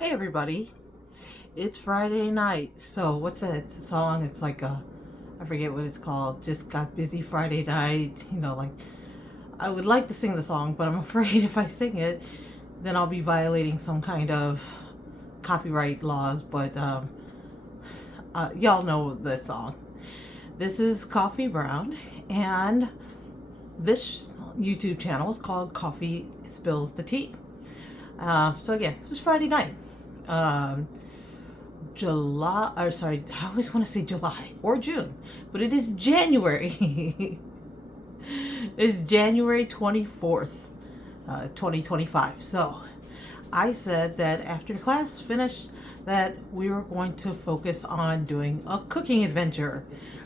Hey everybody, it's Friday night. So what's that song? It's like I forget what it's called. Just got busy Friday night. Like I would like to sing the song, but I'm afraid if I sing it, then I'll be violating some kind of copyright laws. But y'all know this song. This is Coffee Brown, and this YouTube channel is called Koffee Spills the Tea. So yeah, it's Friday night. Um, July, or sorry, I always want to say July or June, but it is January. It's January 24th, 2025. So I said that after class finished, that we were going to focus on doing a cooking adventure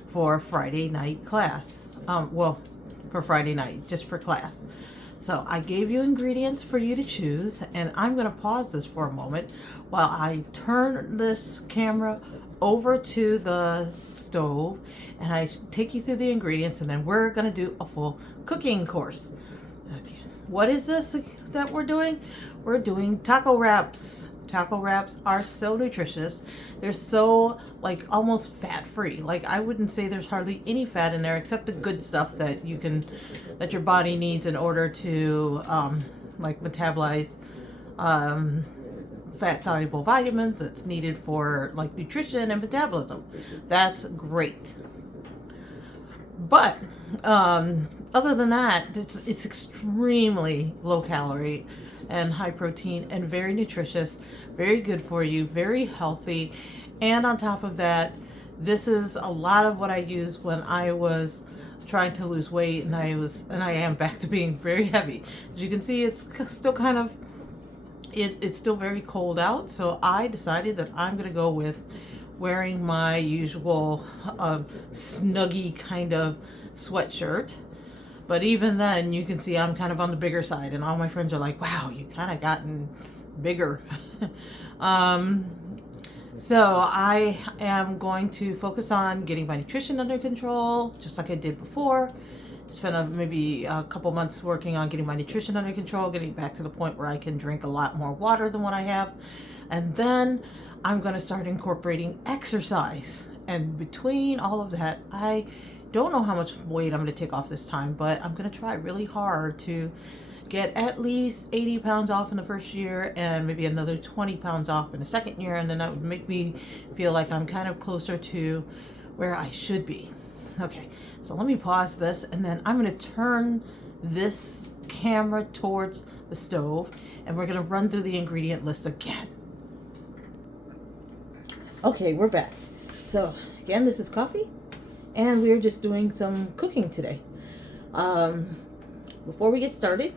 for Friday night class. For Friday night, just for class. So I gave you ingredients for you to choose, and I'm going to pause this for a moment while I turn this camera over to the stove and I take you through the ingredients, and then we're going to do a full cooking course. Okay. What is this that we're doing? We're doing taco wraps. Taco wraps are so nutritious. They're so like almost fat free. Like I wouldn't say there's hardly any fat in there except the good stuff that your body needs in order to like metabolize fat soluble vitamins that's needed for like nutrition and metabolism. That's great. But other than that, it's extremely low calorie and high protein and very nutritious, very good for you, very healthy. And on top of that, this is a lot of what I used when I was trying to lose weight, and I am back to being very heavy. As you can see, it's still kind of it's still very cold out, so I decided that I'm going to go with wearing my usual snuggy kind of sweatshirt. But even then, you can see I'm kind of on the bigger side, and all my friends are like, wow, you kind of gotten bigger. So I am going to focus on getting my nutrition under control, just like I did before. Spent maybe a couple months working on getting my nutrition under control, getting back to the point where I can drink a lot more water than what I have. And then I'm going to start incorporating exercise. And between all of that, I don't know how much weight I'm going to take off this time, but I'm going to try really hard to get at least 80 pounds off in the first year and maybe another 20 pounds off in the second year. And then that would make me feel like I'm kind of closer to where I should be. Okay, so let me pause this, and then I'm going to turn this camera towards the stove, and we're going to run through the ingredient list again. Okay, we're back. So again, this is coffee, and we're just doing some cooking today. Before we get started,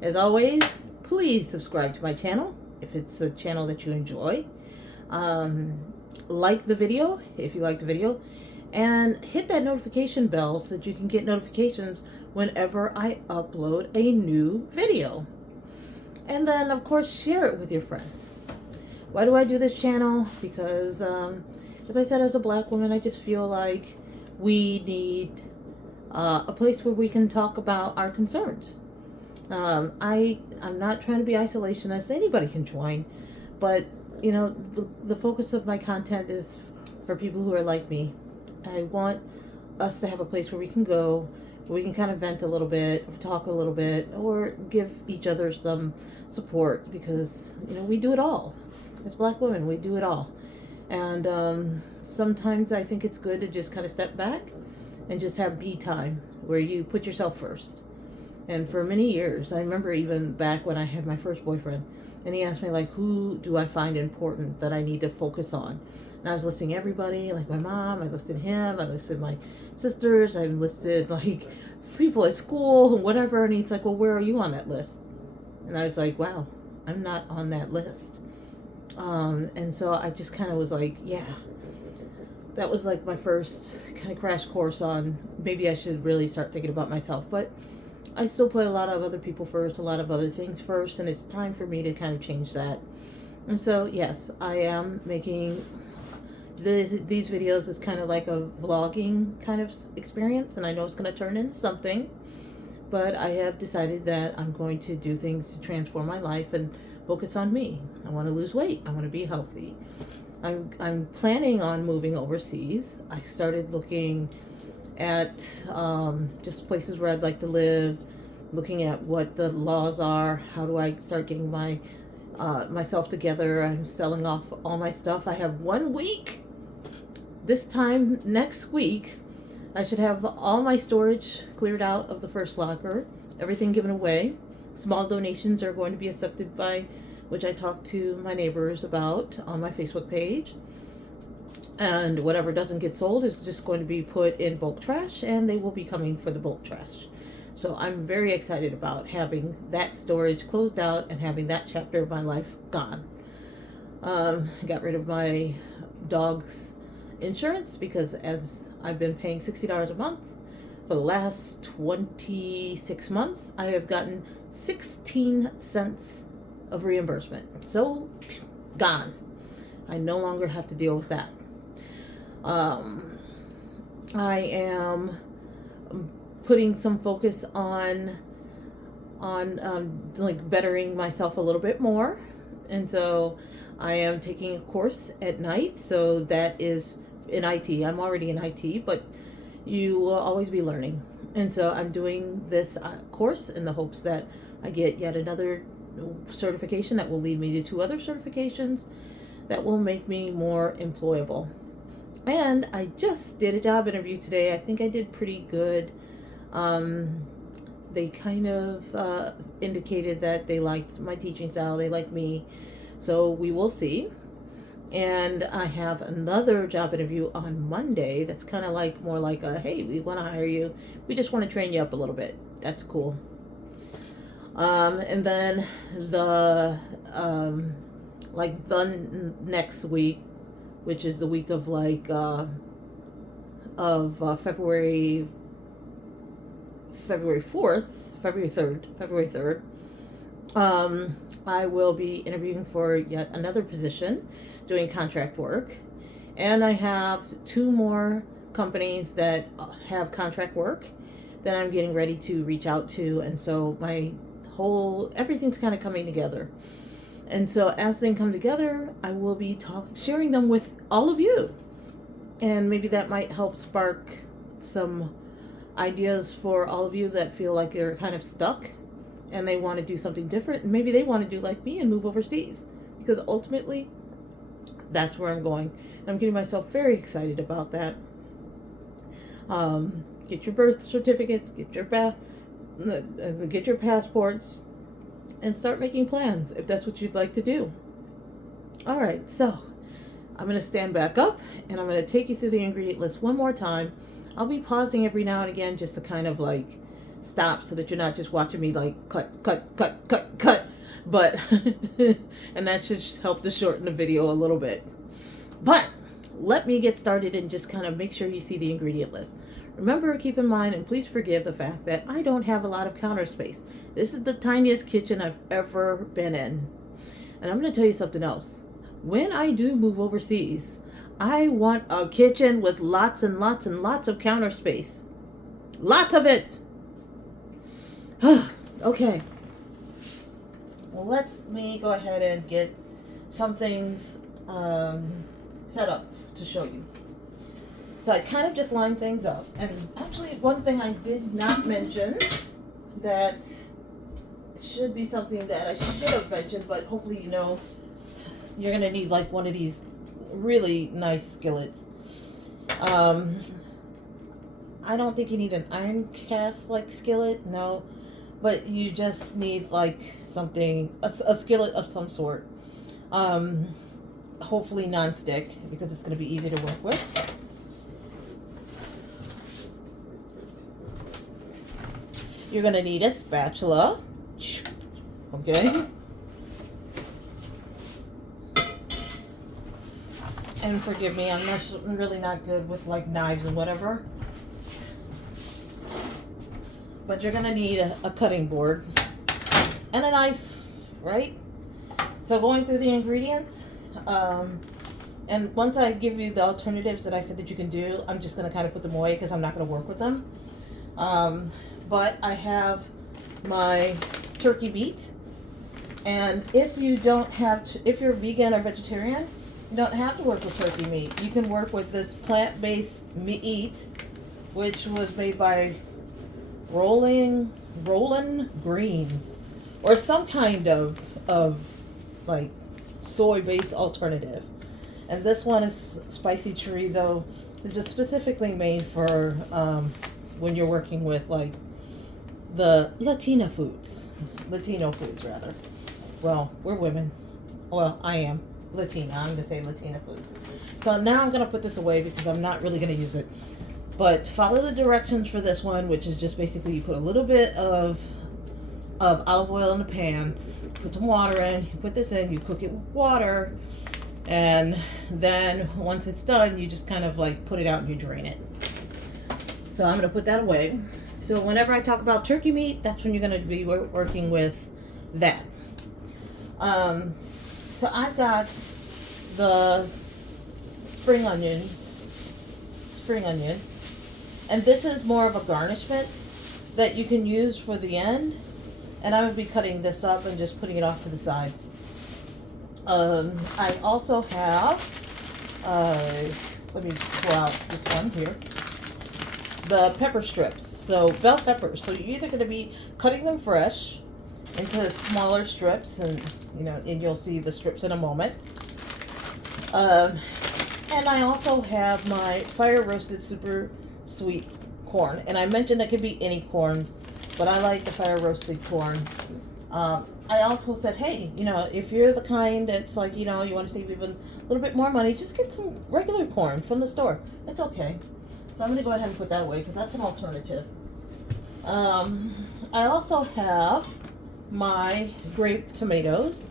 as always, please subscribe to my channel if it's a channel that you enjoy. Like the video if you like the video, and hit that notification bell so that you can get notifications whenever I upload a new video. And then, of course, share it with your friends. Why do I do this channel? Because, as I said, as a black woman, I just feel like we need a place where we can talk about our concerns. I'm not trying to be isolationist. Anybody can join, but the focus of my content is for people who are like me. I want us to have a place where we can go, where we can kind of vent a little bit, or talk a little bit, or give each other some support, because we do it all. As black women, we do it all. And sometimes I think it's good to just kind of step back and just have me time, where you put yourself first. And for many years, I remember even back when I had my first boyfriend, and he asked me, like, who do I find important that I need to focus on? And I was listing everybody, like my mom, I listed him, I listed my sisters, I listed like people at school and whatever. And he's like, well, where are you on that list? And I was like, wow, I'm not on that list. And so I just kind of was like, yeah, that was like my first kind of crash course on maybe I should really start thinking about myself. But I still put a lot of other people first, a lot of other things first, and it's time for me to kind of change that. And so, yes, I am making these videos is kind of like a vlogging kind of experience, and I know it's going to turn into something, but I have decided that I'm going to do things to transform my life, and focus on me. I want to lose weight. I want to be healthy. I'm planning on moving overseas. I started looking at just places where I'd like to live, looking at what the laws are. How do I start getting myself together? I'm selling off all my stuff. I have 1 week. This time next week, I should have all my storage cleared out of the first locker, everything given away. Small donations are going to be accepted by, which I talked to my neighbors about on my Facebook page. And whatever doesn't get sold is just going to be put in bulk trash, and they will be coming for the bulk trash. So I'm very excited about having that storage closed out and having that chapter of my life gone. I got rid of my dog's insurance because as I've been paying $60 a month for the last 26 months, I have gotten 16 cents of reimbursement. So, gone. I no longer have to deal with that. I am putting some focus on like bettering myself a little bit more, and so I am taking a course at night. So that is in IT. I'm already in IT, but you will always be learning, and so I'm doing this course in the hopes that I get yet another certification that will lead me to 2 other certifications that will make me more employable. And I just did a job interview today. I think I did pretty good. They kind of indicated that they liked my teaching style, they like me, so we will see. And I have another job interview on Monday that's kind of like more like a, hey, we want to hire you, we just want to train you up a little bit. That's cool. And then the next week, which is the week of like February 3rd, I will be interviewing for yet another position doing contract work, and I have 2 more companies that have contract work that I'm getting ready to reach out to, and so everything's kind of coming together. And so as things come together, I will be sharing them with all of you. And maybe that might help spark some ideas for all of you that feel like you're kind of stuck and they want to do something different. And maybe they want to do like me and move overseas, because ultimately that's where I'm going. And I'm getting myself very excited about that. Get your birth certificates, get your passports, and start making plans if that's what you'd like to do. All right, so I'm going to stand back up and I'm going to take you through the ingredient list one more time. I'll be pausing every now and again just to kind of like stop so that you're not just watching me like cut. But, and that should help to shorten the video a little bit. But let me get started and just kind of make sure you see the ingredient list. Remember, keep in mind, and please forgive the fact that I don't have a lot of counter space. This is the tiniest kitchen I've ever been in. And I'm going to tell you something else. When I do move overseas, I want a kitchen with lots and lots and lots of counter space. Lots of it. Okay. Well, let me go ahead and get some things set up to show you. So I kind of just lined things up. And actually, one thing I did not mention that should be something that I should have mentioned, but hopefully you know, you're going to need like one of these really nice skillets. I don't think you need an iron cast like skillet, no, but you just need like something, a skillet of some sort. Hopefully non-stick, because it's going to be easy to work with. You're going to need a spatula. Okay. And forgive me, I'm really not good with like knives and whatever. But you're going to need a cutting board and a knife, right? So going through the ingredients, and once I give you the alternatives that I said that you can do, I'm just going to kind of put them away because I'm not going to work with them. But I have my turkey meat. And if you don't have to, if you're vegan or vegetarian, you don't have to work with turkey meat. You can work with this plant-based meat, which was made by Rolling Greens, or some kind of like soy-based alternative. And this one is spicy chorizo. It's just specifically made for when you're working with like the Latino foods rather. Well, we're women. Well, I am Latina. I'm gonna say Latina foods. So now I'm gonna put this away because I'm not really gonna use it. But follow the directions for this one, which is just basically you put a little bit of olive oil in the pan, put some water in, you put this in, you cook it with water, and then once it's done, you just kind of like put it out and you drain it. So I'm going to put that away. So whenever I talk about turkey meat, that's when you're going to be working with that. So I've got the spring onions, and this is more of a garnishment that you can use for the end. And I would be cutting this up and just putting it off to the side. I also have, let me pull out this one here, the pepper strips. So bell peppers. So you're either going to be cutting them fresh into smaller strips, and and you'll see the strips in a moment. And I also have my fire roasted super sweet corn. And I mentioned it could be any corn, but I like the fire roasted corn. I also said, hey, if you're the kind that's like, you want to save even a little bit more money, just get some regular corn from the store. It's okay. So I'm going to go ahead and put that away because that's an alternative. I also have my grape tomatoes.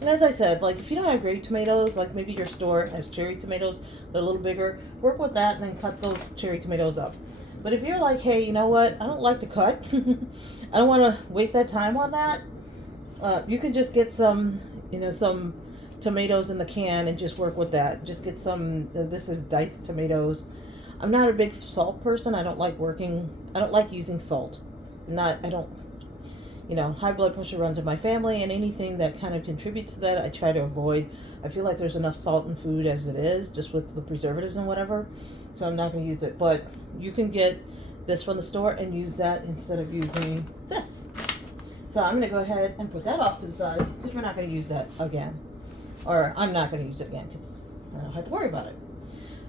And as I said, like if you don't have grape tomatoes, like maybe your store has cherry tomatoes, they're a little bigger, work with that and then cut those cherry tomatoes up. But if you're like, hey, you know what, I don't like to cut, I don't want to waste that time on that, you can just get some tomatoes in the can and just work with that. Just get some, this is diced tomatoes. I'm not a big salt person. I don't like using salt. High blood pressure runs in my family, and anything that kind of contributes to that, I try to avoid. I feel like there's enough salt in food as it is, just with the preservatives and whatever, so I'm not going to use it. But you can get this from the store and use that instead of using this. So I'm going to go ahead and put that off to the side because we're not going to use that again. Or I'm not going to use it again because I don't have to worry about it.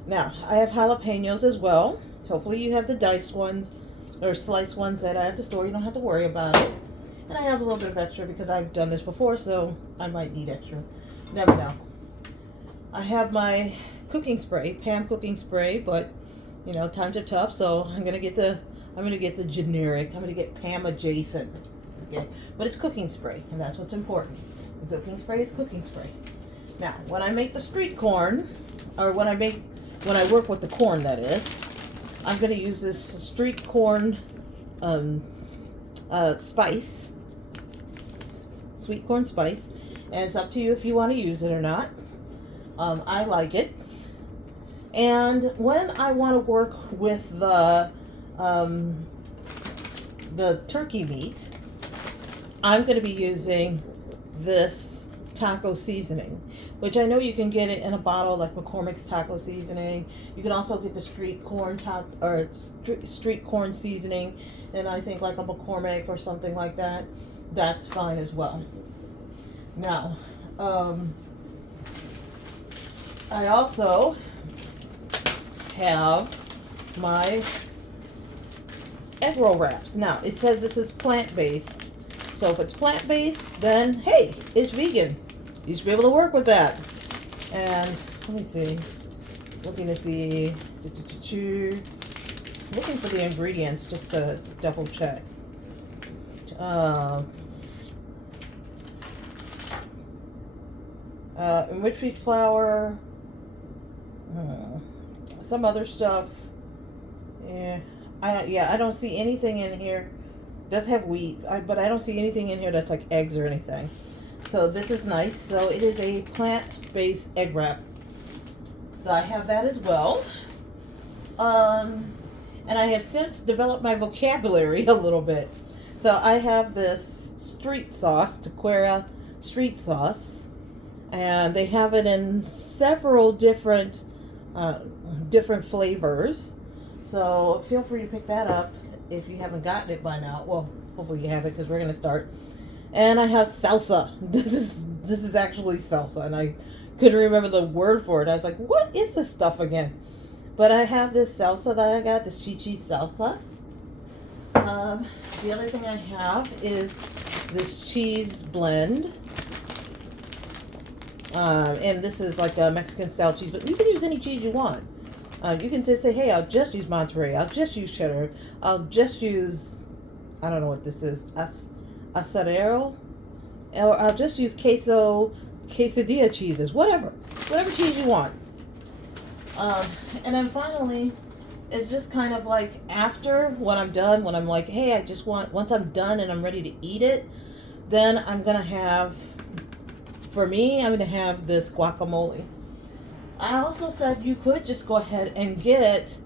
Now, I have jalapenos as well. Hopefully you have the diced ones or sliced ones that are at the store. You don't have to worry about it. And I have a little bit of extra because I've done this before, so I might need extra. Never know. I have my cooking spray, Pam cooking spray, but times are tough, so I'm gonna get the generic. I'm gonna get Pam adjacent. Okay, but it's cooking spray, and that's what's important. The cooking spray is cooking spray. Now, when I make the street corn, or when I work with the corn, that is, I'm gonna use this street corn spice. Sweet corn spice, and it's up to you if you want to use it or not. I like it. And when I want to work with the turkey meat, I'm going to be using this taco seasoning, which I know you can get it in a bottle like McCormick's taco seasoning. You can also get the street corn street corn seasoning, and I think like a McCormick or something like that. That's fine as well. Now, I also have my egg roll wraps. Now, it says this is plant-based. So if it's plant-based, then hey, it's vegan. You should be able to work with that. And let me see. Looking to see. Looking for the ingredients just to double check. Enriched wheat flour, some other stuff. I don't see anything in here. It does have wheat, but I don't see anything in here that's like eggs or anything. So this is nice. So it is a plant-based egg wrap. So I have that as well. And I have since developed my vocabulary a little bit. So I have this street sauce, Tequila street sauce, and they have it in several different flavors. So feel free to pick that up if you haven't gotten it by now. Well, hopefully you have it, because we're gonna start. And I have salsa. This is actually salsa, and I couldn't remember the word for it. I was like, what is this stuff again? But I have this salsa that I got, this cheese salsa. The other thing I have is this cheese blend. And this is like a Mexican style cheese, but you can use any cheese you want. You can just say, hey, I'll just use Monterey. I'll just use cheddar. I'll just use, I don't know what this is, asadero. Or I'll just use quesadilla cheeses, whatever cheese you want. And then finally, it's just kind of like after, when I'm done, when I'm like, hey, once I'm done and I'm ready to eat it, then I'm going to have, for me, I'm going to have this guacamole. I also said you could just go ahead and get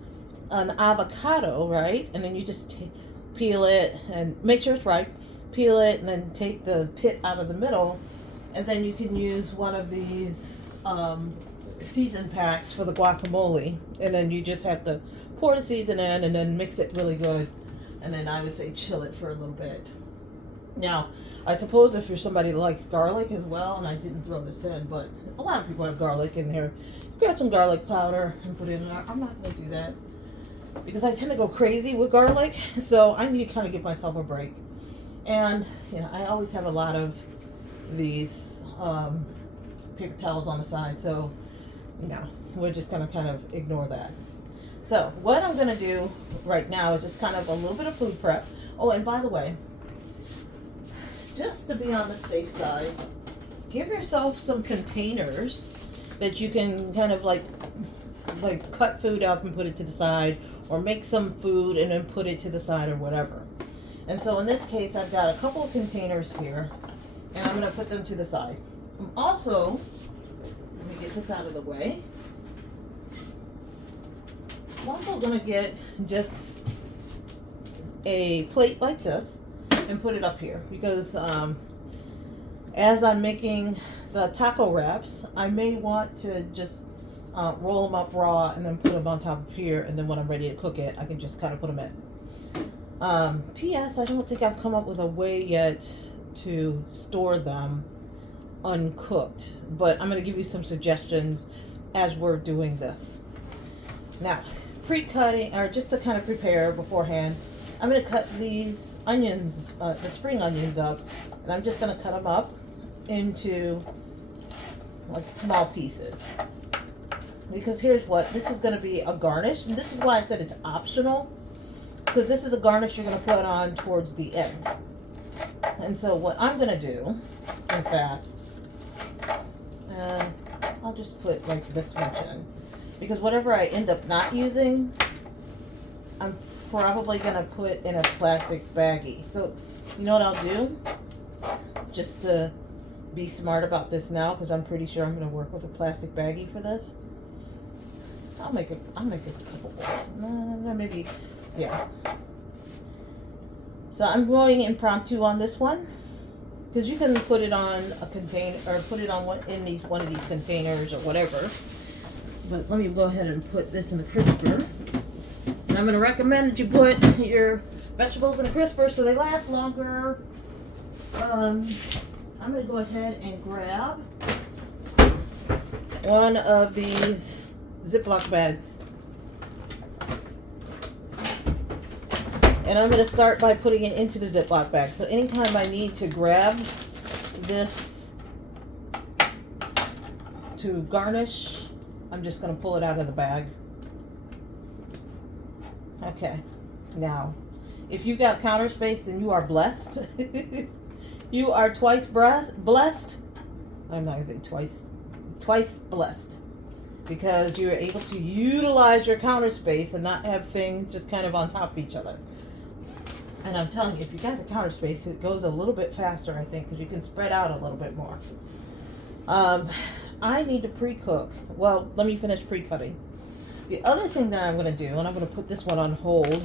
an avocado, right? And then you just peel it and make sure it's ripe. Peel it and then take the pit out of the middle. And then you can use one of these season packs for the guacamole. And then you just have to pour the season in and then mix it really good. And then I would say chill it for a little bit. Now, I suppose if you're somebody that likes garlic as well, and I didn't throw this in, but a lot of people have garlic in here. Grab some garlic powder and put it in there. I'm not going to do that because I tend to go crazy with garlic, so I need to kind of give myself a break. And, you know, I always have a lot of these paper towels on the side, so, you know, we're just going to kind of ignore that. So, what I'm going to do right now is just kind of a little bit of food prep. Oh, and by the way, just to be on the safe side, give yourself some containers that you can kind of like cut food up and put it to the side, or make some food and then put it to the side or whatever. And so in this case, I've got a couple of containers here, and I'm going to put them to the side. I'm also, let me get this out of the way. I'm also going to get just a plate like this and put it up here, because as I'm making the taco wraps, I may want to just roll them up raw and then put them on top of here, and then when I'm ready to cook it, I can just kind of put them in. P.S. I don't think I've come up with a way yet to store them uncooked, but I'm going to give you some suggestions as we're doing this. Now, pre-cutting, or just to kind of prepare beforehand, I'm going to cut these onions, the spring onions up, and I'm just going to cut them up into like small pieces. Because here's what, this is going to be a garnish, and this is why I said it's optional, because this is a garnish you're going to put on towards the end. And so what I'm going to do, in fact, I'll just put like this much in, because whatever I end up not using, I'm probably going to put in a plastic baggie. So, you know what I'll do? Just to be smart about this now, because I'm pretty sure I'm going to work with a plastic baggie for this. I'll make a couple more. Maybe, yeah. So I'm going impromptu on this one, because you can put it on a container, or put it on one of these containers or whatever. But let me go ahead and put this in the crisper. And I'm going to recommend that you put your vegetables in a crisper so they last longer. I'm going to go ahead and grab one of these Ziploc bags. And I'm going to start by putting it into the Ziploc bag. So anytime I need to grab this to garnish, I'm just going to pull it out of the bag. Okay, now, if you got counter space, then you are blessed. You are twice blessed. I'm not going to say twice blessed. Because you're able to utilize your counter space and not have things just kind of on top of each other. And I'm telling you, if you got the counter space, it goes a little bit faster, I think, because you can spread out a little bit more. I need to pre-cook. Well, let me finish pre-cutting. The other thing that I'm going to do, and I'm going to put this one on hold,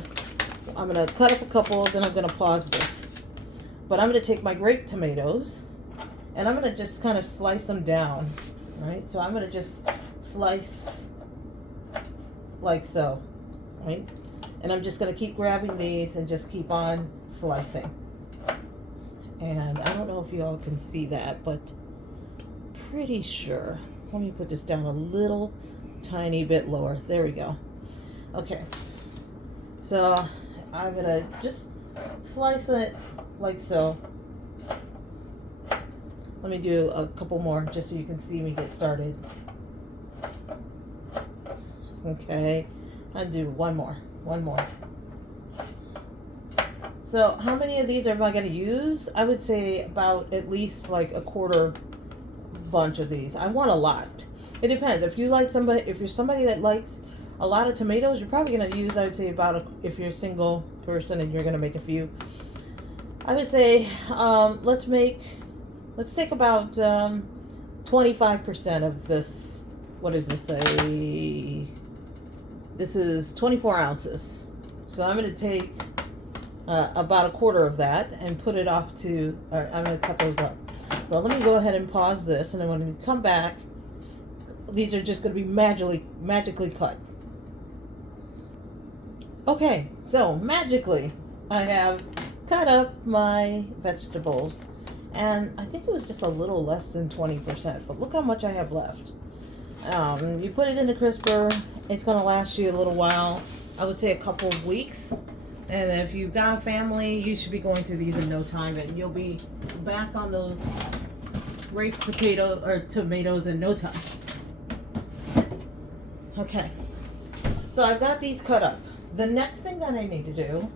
I'm going to cut up a couple, then I'm going to pause this. But I'm going to take my grape tomatoes, And I'm going to just kind of slice them down, right? So I'm going to just slice like so, right? And I'm just going to keep grabbing these and just keep on slicing. And I don't know if you all can see that, but pretty sure. Let me put this down a little tiny bit lower. There we go. Okay. So I'm going to just slice it like so. Let me do a couple more just so you can see me get started. Okay, I'll do one more. So how many of these am I going to use? I would say about at least like a quarter bunch of these. I want a lot. It depends. If you're somebody that likes a lot of tomatoes, you're probably going to use, I would say if you're a single person and you're going to make a few, I would say let's take about 25% of this. What does this say? This is 24 ounces. So I'm going to take about a quarter of that and put it off to, or I'm going to cut those up. So let me go ahead and pause this, and then when we come back, these are just going to be magically cut. Okay, so magically, I have cut up my vegetables. And I think it was just a little less than 20%, but look how much I have left. You put it in the crisper, it's going to last you a little while. I would say a couple of weeks. And if you've got a family, you should be going through these in no time, and you'll be back on those baked tomatoes in no time. Okay, so I've got these cut up. The next thing that I need to do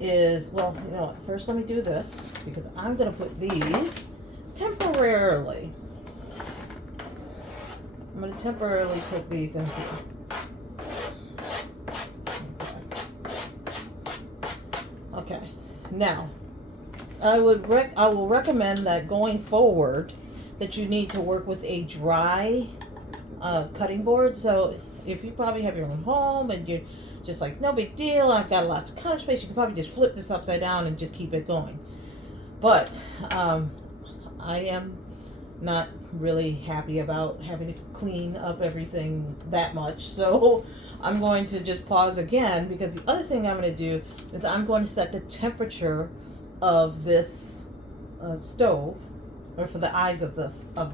is, well, you know what, first let me do this, because I'm going to put these temporarily. I'm going to temporarily put these in here. Okay, now I will recommend that going forward that you need to work with a dry cutting board. So if you probably have your own home and you're just like, no big deal, I've got lots of counter space, you can probably just flip this upside down and just keep it going. But I am not really happy about having to clean up everything that much, so I'm going to just pause again, because the other thing I'm going to do is I'm going to set the temperature of this stove, or for the eyes of the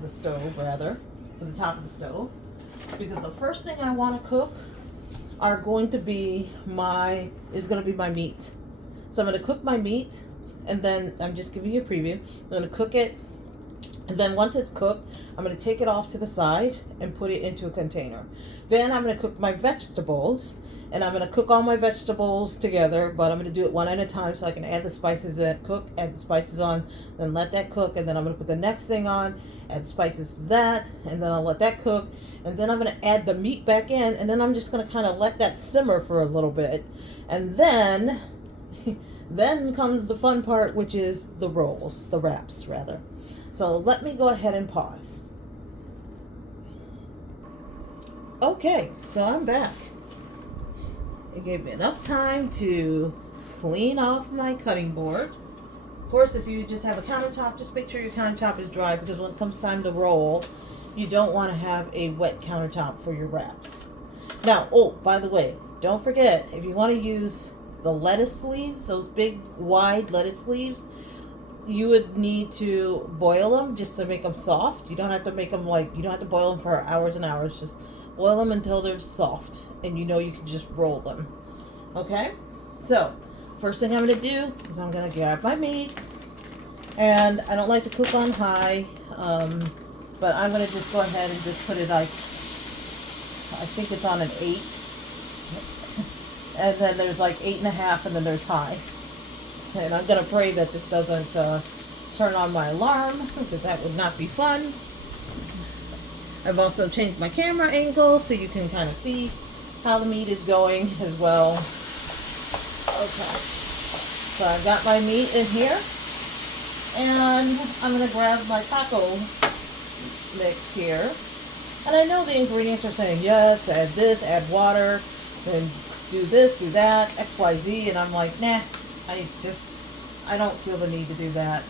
stove rather, for the top of the stove, because the first thing I want to cook are going to be my meat. So I'm going to cook my meat, and then I'm just giving you a preview. I'm going to cook it, and then once it's cooked, I'm going to take it off to the side and put it into a container. Then I'm going to cook my vegetables, and I'm going to cook all my vegetables together, but I'm going to do it one at a time so I can add the spices in, add the spices on, then let that cook, and then I'm going to put the next thing on, add spices to that, and then I'll let that cook, and then I'm going to add the meat back in, and then I'm just going to kind of let that simmer for a little bit, and then comes the fun part, which is the wraps rather. So let me go ahead and pause. Okay, so I'm back. It gave me enough time to clean off my cutting board. Of course, if you just have a countertop, just make sure your countertop is dry, because when it comes time to roll, you don't want to have a wet countertop for your wraps. Now, oh, by the way, don't forget, if you want to use the lettuce leaves, those big wide lettuce leaves, you would need to boil them just to make them soft. You don't have to make them you don't have to boil them for hours and hours. Just boil them until they're soft, and you can just roll them. Okay? So, first thing I'm going to do is I'm going to grab my meat, and I don't like to cook on high, but I'm going to just go ahead and just put it I think it's on an 8, and then there's 8.5, and then there's high. And I'm going to pray that this doesn't turn on my alarm, because that would not be fun. I've also changed my camera angle so you can kind of see how the meat is going as well. Okay. So I've got my meat in here. And I'm going to grab my taco mix here. And I know the ingredients are saying, yes, add this, add water, then do this, do that, X, Y, Z. And I'm like, nah. I don't feel the need to do that.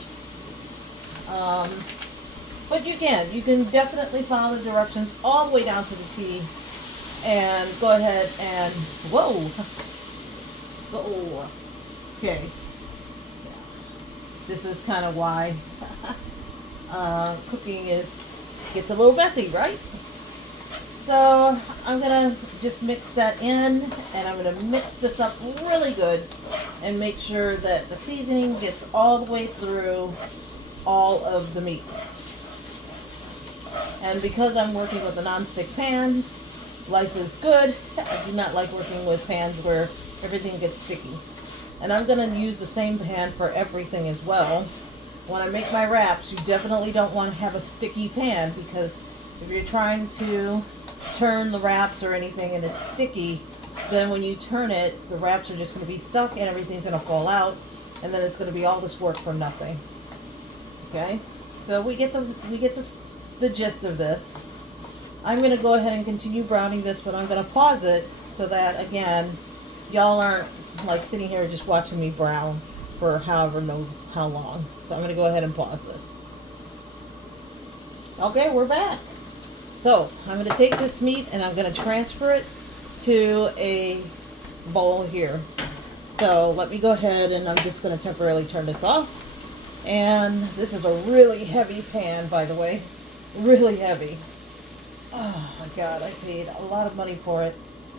But you can definitely follow the directions all the way down to the T, and go ahead and, whoa, whoa, okay, this is kind of why cooking gets a little messy, right? So I'm gonna just mix that in, and I'm gonna mix this up really good and make sure that the seasoning gets all the way through all of the meat. And because I'm working with a non-stick pan, life is good. I do not like working with pans where everything gets sticky. And I'm gonna use the same pan for everything as well. When I make my wraps, you definitely don't want to have a sticky pan, because if you're trying to turn the wraps or anything and it's sticky, then when you turn it, the wraps are just going to be stuck and everything's going to fall out, and then it's going to be all this work for nothing. Okay, so we get the gist of this. I'm going to go ahead and continue browning this, but I'm going to pause it so that, again, y'all aren't like sitting here just watching me brown for however knows how long. So I'm going to go ahead and pause this. Okay, we're back. So I'm going to take this meat and I'm going to transfer it to a bowl here. So let me go ahead, and I'm just going to temporarily turn this off. And this is a really heavy pan, by the way. Really heavy. Oh my God, I paid a lot of money for it,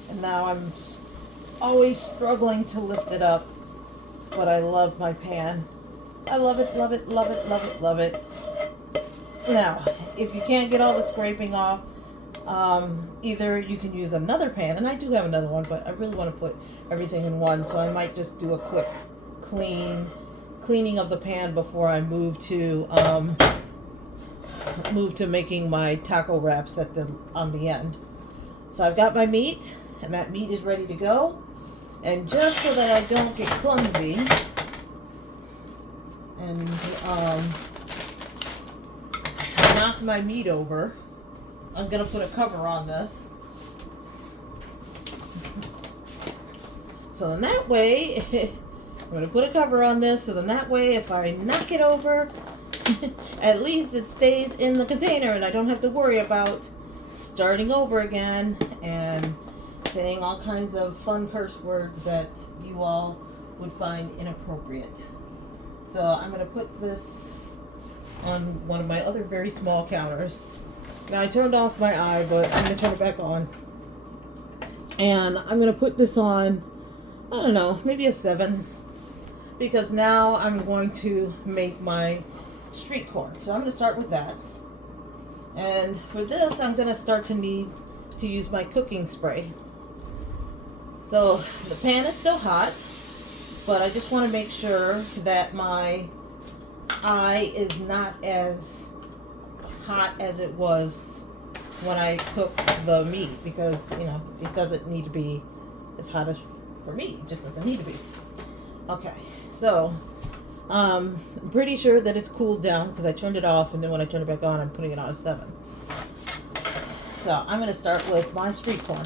and now I'm just always struggling to lift it up. But I love my pan. I love it, love it, love it, love it, love it. Now, if you can't get all the scraping off, either you can use another pan, and I do have another one, but I really want to put everything in one, so I might just do a quick cleaning of the pan before I move to making my taco wraps on the end. So I've got my meat, and that meat is ready to go. And just so that I don't get clumsy and knock my meat over, I'm going to put a cover on this. So then that way, I'm going to put a cover on this, so then that way if I knock it over, at least it stays in the container and I don't have to worry about starting over again and saying all kinds of fun curse words that you all would find inappropriate. So I'm going to put this on one of my other very small counters. Now I turned off my eye, but I'm going to turn it back on. And I'm going to put this on, I don't know, maybe a 7. Because now I'm going to make my street corn. So I'm going to start with that. And for this, I'm going to start to need to use my cooking spray. So the pan is still hot, but I just want to make sure that my eye is not as hot as it was when I cooked the meat, because, you know, it doesn't need to be as hot as for me. It just doesn't need to be. Okay, so I'm pretty sure that it's cooled down because I turned it off, and then when I turn it back on, I'm putting it on a 7. So I'm going to start with my street corn.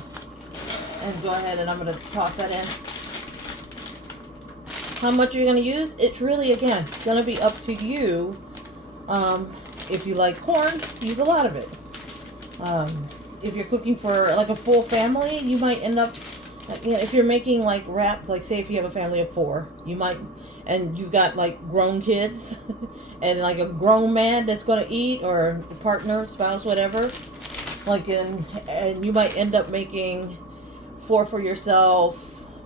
And go ahead and I'm going to toss that in. How much you're going to use? It's really, again, going to be up to you. If you like corn, use a lot of it. If you're cooking for like a full family, you might end up, you know, if you're making like wrap, like say if you have a family of 4, you might, and you've got like grown kids and like a grown man that's going to eat, or a partner, spouse, whatever, like, and you might end up making 4 for yourself,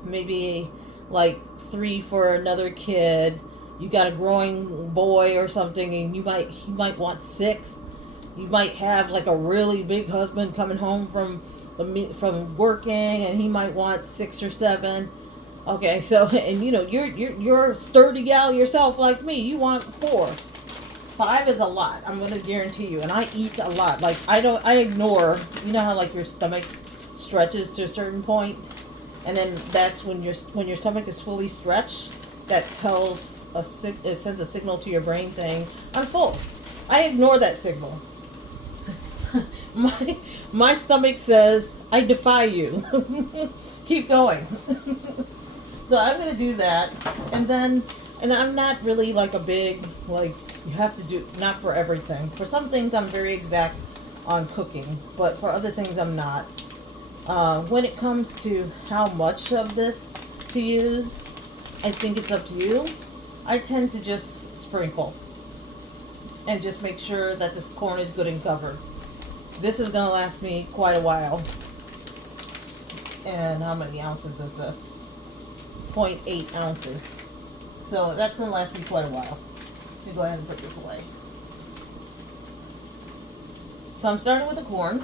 maybe like 3 for another kid. You got a growing boy or something, and he might want 6. You might have like a really big husband coming home from working, and he might want 6 or 7. Okay, so, and you know, you're a sturdy gal yourself like me. You want 4. 5 is a lot, I'm gonna guarantee you. And I eat a lot. Like I ignore, you know how like your stomach stretches to a certain point, and then that's when your stomach is fully stretched, that tells it sends a signal to your brain saying I'm full. I ignore that signal. my stomach says I defy you. Keep going. So I'm gonna do that, and I'm not really like a big like You have to do, not for everything. For some things I'm very exact on cooking, but for other things I'm not. When it comes to how much of this to use, I think it's up to you. I tend to just sprinkle and just make sure that this corn is good and covered. This is gonna last me quite a while. And how many ounces is this? 0.8 ounces. So that's gonna last me quite a while. Let me go ahead and put this away. So I'm starting with the corn,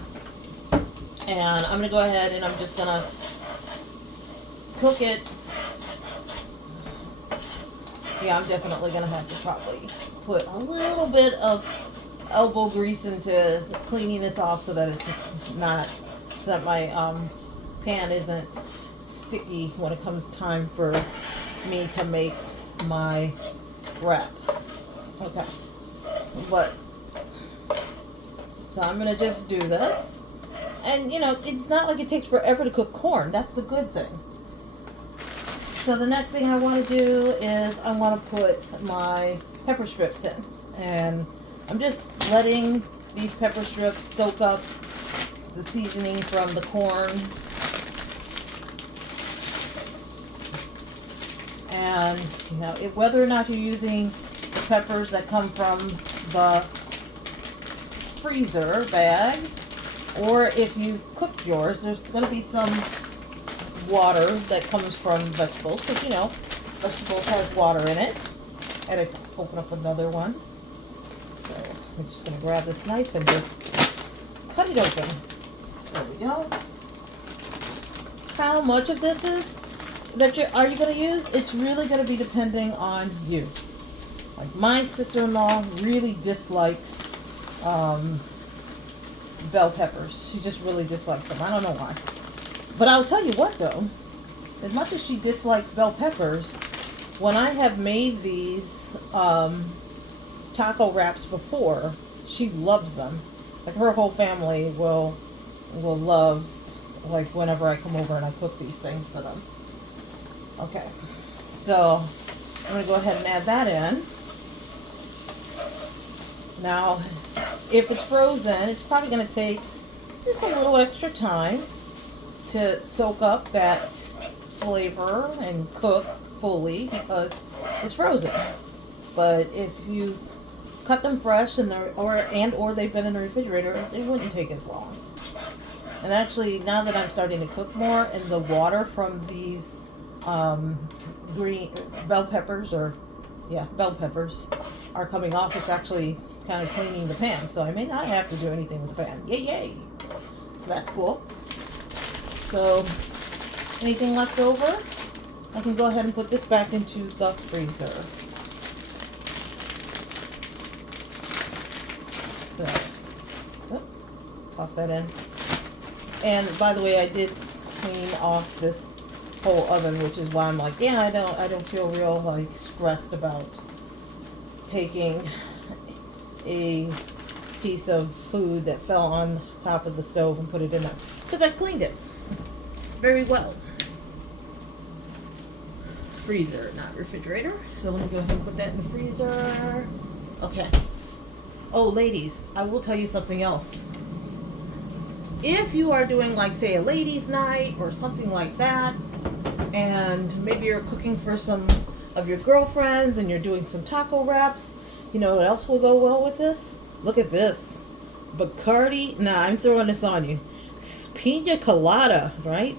and I'm gonna go ahead and I'm just gonna cook it. Yeah, I'm definitely gonna have to probably put a little bit of elbow grease into cleaning this off so that it's just not, so that my pan isn't sticky when it comes time for me to make my wrap. Okay, but so I'm gonna just do this, and you know, it's not like it takes forever to cook corn. That's the good thing. So the next thing I want to do is I want to put my pepper strips in, and I'm just letting these pepper strips soak up the seasoning from the corn. And you know, whether or not you're using the peppers that come from the freezer bag, or if you cooked yours, there's going to be some water that comes from vegetables, because you know, vegetables have water in it. And I open up another one. So I'm just going to grab this knife and just cut it open. There we go. How much of this is that are you going to use? It's really going to be depending on you. Like my sister-in-law really dislikes bell peppers. She just really dislikes them. I don't know why. But I'll tell you what though, as much as she dislikes bell peppers, when I have made these taco wraps before, she loves them. Like her whole family will love, like whenever I come over and I cook these things for them. Okay, so I'm going to go ahead and add that in. Now, if it's frozen, it's probably going to take just a little extra time to soak up that flavor and cook fully because it's frozen. But if you cut them fresh and or they've been in the refrigerator, it wouldn't take as long. And actually, now that I'm starting to cook more, and the water from these green bell peppers are coming off, it's actually kind of cleaning the pan, so I may not have to do anything with the pan. Yay! So that's cool. So anything left over, I can go ahead and put this back into the freezer. So toss that in. And by the way, I did clean off this whole oven, which is why I'm like, yeah, I don't feel real like stressed about taking a piece of food that fell on top of the stove and put it in there, because I cleaned it very well. Freezer, not refrigerator. So let me go ahead and put that in the freezer. Okay. Oh, ladies, I will tell you something else. If you are doing, like, say, a ladies' night or something like that, and maybe you're cooking for some of your girlfriends and you're doing some taco wraps, you know what else will go well with this? Look at this. Bacardi. Nah, I'm throwing this on you. Pina colada, right?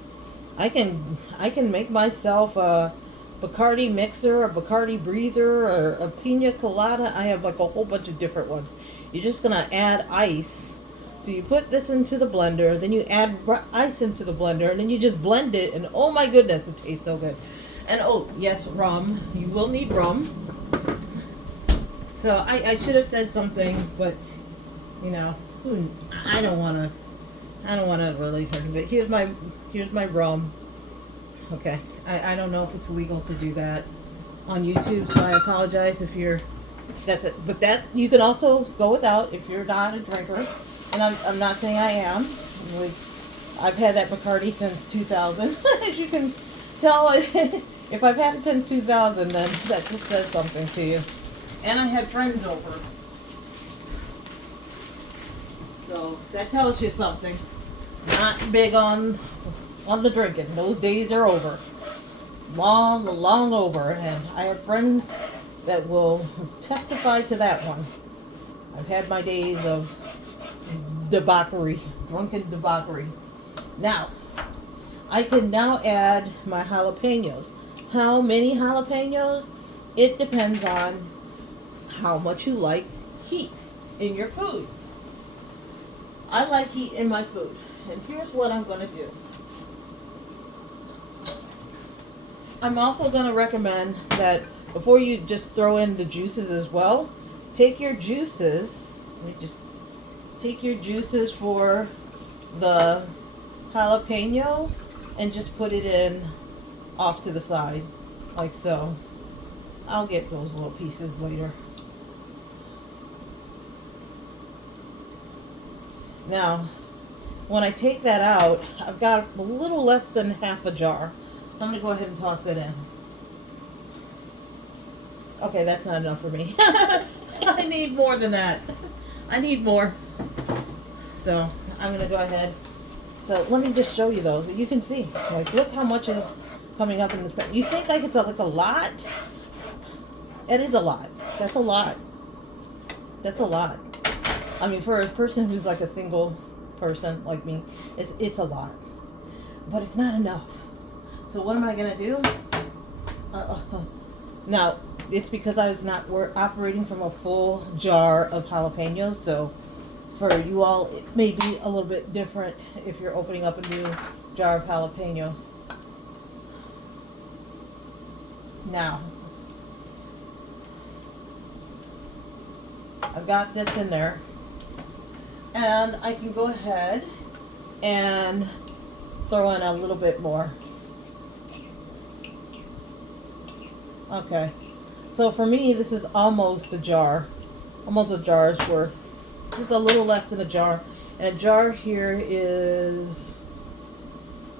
I can make myself a Bacardi mixer, a Bacardi breezer, or a pina colada. I have like a whole bunch of different ones. You're just gonna add ice. So you put this into the blender, then you add ice into the blender, and then you just blend it, and oh my goodness, it tastes so good. And oh yes, rum. You will need rum. So I should have said something, but you know, I don't wanna really hurt it. But here's my rum. Okay, I don't know if it's legal to do that on YouTube, so I apologize if you're. That's it. But that you can also go without if you're not a drinker, and I'm not saying I am. I've had that Bacardi since 2000, as you can tell. If I've had it since 2000, then that just says something to you. And I had friends over. So that tells you something. Not big on the drinking. Those days are over. Long over. And I have friends that will testify to that one. I've had my days of debauchery, drunken debauchery. Now, I can now add my jalapenos. How many jalapenos? It depends on how much you like heat in your food. I like heat in my food. And here's what I'm going to do. I'm also going to recommend that before you just throw in the juices as well, take your juices, take your juices for the jalapeno and just put it in off to the side, like so. I'll get those little pieces later. Now, when I take that out, I've got a little less than half a jar. So I'm going to go ahead and toss it in. Okay, that's not enough for me. I need more than that. I need more. So I'm going to go ahead. So let me just show you though. You can see. Like, look how much is coming up in this bag. You think like it's like a lot? It is a lot. That's a lot. That's a lot. I mean, for a person who's like a single person like me, it's a lot. But it's not enough. So what am I going to do? Now, it's because I was not operating from a full jar of jalapenos. So for you all, it may be a little bit different if you're opening up a new jar of jalapenos. Now, I've got this in there. And I can go ahead and throw in a little bit more. Okay. So for me, this is almost a jar. Almost a jar's worth. Just a little less than a jar. And a jar here is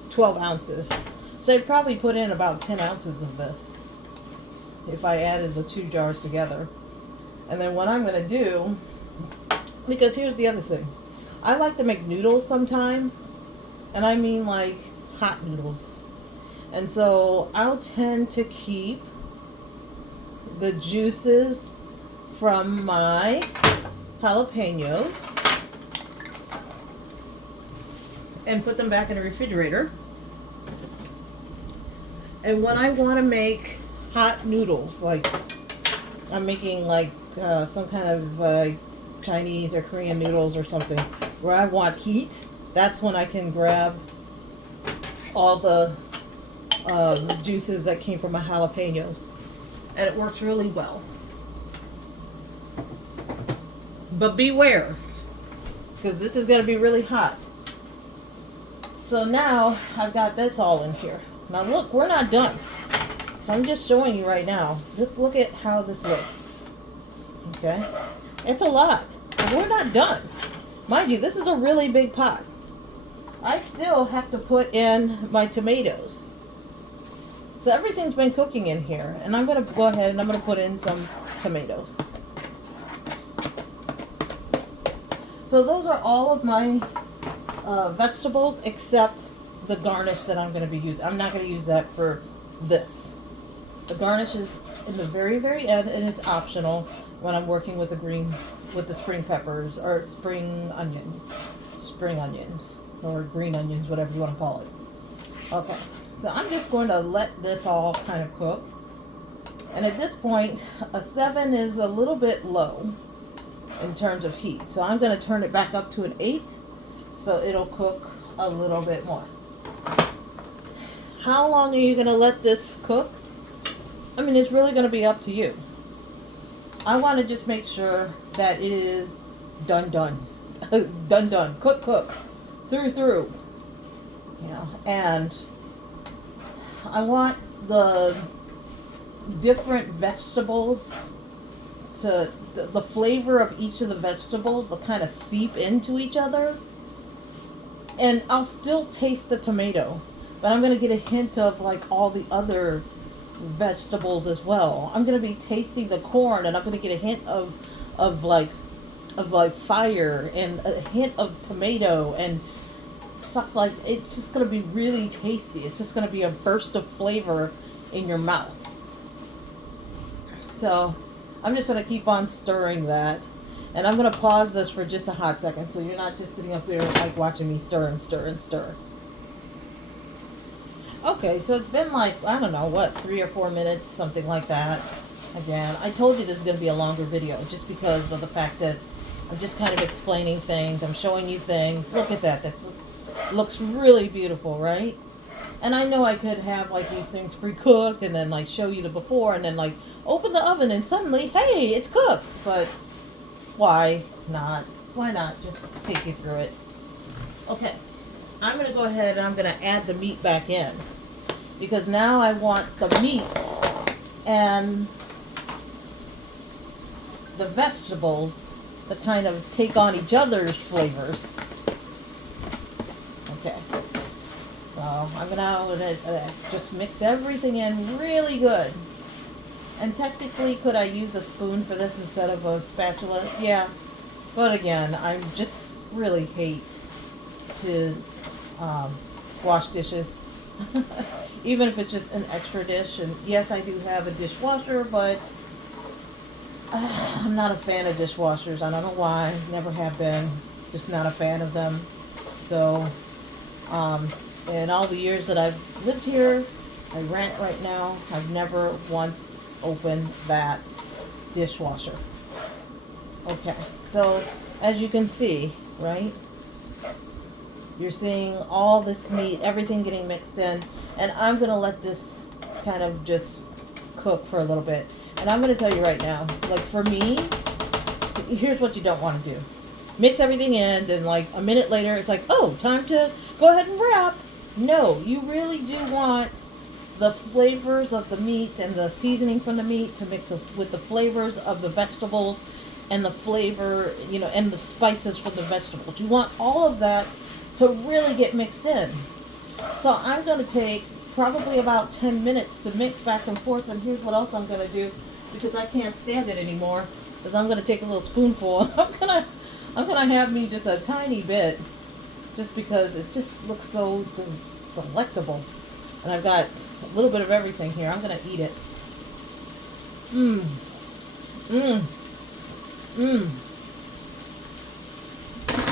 12 ounces. So I'd probably put in about 10 ounces of this if I added the two jars together. And then what I'm going to do, because here's the other thing. I like to make noodles sometimes. And I mean like hot noodles. And so I'll tend to keep the juices from my jalapenos and put them back in the refrigerator. And when I want to make hot noodles, like I'm making like some kind of Chinese or Korean noodles or something where I want heat, that's when I can grab all the juices that came from my jalapenos. And it works really well. But beware, because this is going to be really hot. So now I've got this all in here. Now look, we're not done. So I'm just showing you right now. Look at how this looks. Okay? It's a lot. But we're not done. Mind you, this is a really big pot. I still have to put in my tomatoes. So everything's been cooking in here. And I'm going to go ahead and I'm going to put in some tomatoes. So those are all of my vegetables except the garnish that I'm going to be using. I'm not going to use that for this. The garnish is in the very, very end, and it's optional when I'm working with the spring peppers or spring onions, or green onions, whatever you want to call it. Okay, so I'm just going to let this all kind of cook. And at this point, a 7 is a little bit low in terms of heat. So I'm going to turn it back up to an 8 so it'll cook a little bit more. How long are you going to let this cook? I mean, it's really going to be up to you. I want to just make sure that it is done. Cook, through. You know, and I want the different vegetables to, the flavor of each of the vegetables to kind of seep into each other. And I'll still taste the tomato, but I'm going to get a hint of like all the other vegetables as well. I'm gonna be tasting the corn, and I'm gonna get a hint of like fire and a hint of tomato and stuff like. It's just gonna be really tasty. It's just gonna be a burst of flavor in your mouth. So I'm just gonna keep on stirring that. And I'm going to pause this for just a hot second so you're not just sitting up here like watching me stir and stir and stir. Okay, so it's been like, I don't know, what, 3 or 4 minutes, something like that. Again, I told you this is going to be a longer video just because of the fact that I'm just kind of explaining things. I'm showing you things. Look at that. That looks really beautiful, right? And I know I could have like these things pre-cooked and then like show you the before and then like open the oven and suddenly, hey, it's cooked. But why not? Why not just take you through it? Okay, I'm going to go ahead and I'm going to add the meat back in because now I want the meat and the vegetables to kind of take on each other's flavors. Okay, so I'm going to just mix everything in really good. And technically, could I use a spoon for this instead of a spatula? Yeah. But again, I just really hate to wash dishes. Even if it's just an extra dish. And yes, I do have a dishwasher, but I'm not a fan of dishwashers. I don't know why. Never have been. Just not a fan of them. So, in all the years that I've lived here, I rent right now, I've never once open that dishwasher. Okay, so as you can see, right, you're seeing all this meat, everything getting mixed in, and I'm going to let this kind of just cook for a little bit. And I'm going to tell you right now, like for me, here's what you don't want to do. Mix everything in, then like a minute later it's like, oh, time to go ahead and wrap. No, you really do want the flavors of the meat and the seasoning from the meat to mix with the flavors of the vegetables and the flavor, you know, and the spices from the vegetables. You want all of that to really get mixed in. So I'm going to take probably about 10 minutes to mix back and forth. And here's what else I'm going to do because I can't stand it anymore. Because I'm going to take a little spoonful. I'm gonna have me just a tiny bit, just because it just looks so delectable. And I've got a little bit of everything here. I'm going to eat it. Mmm. Mmm. Mmm.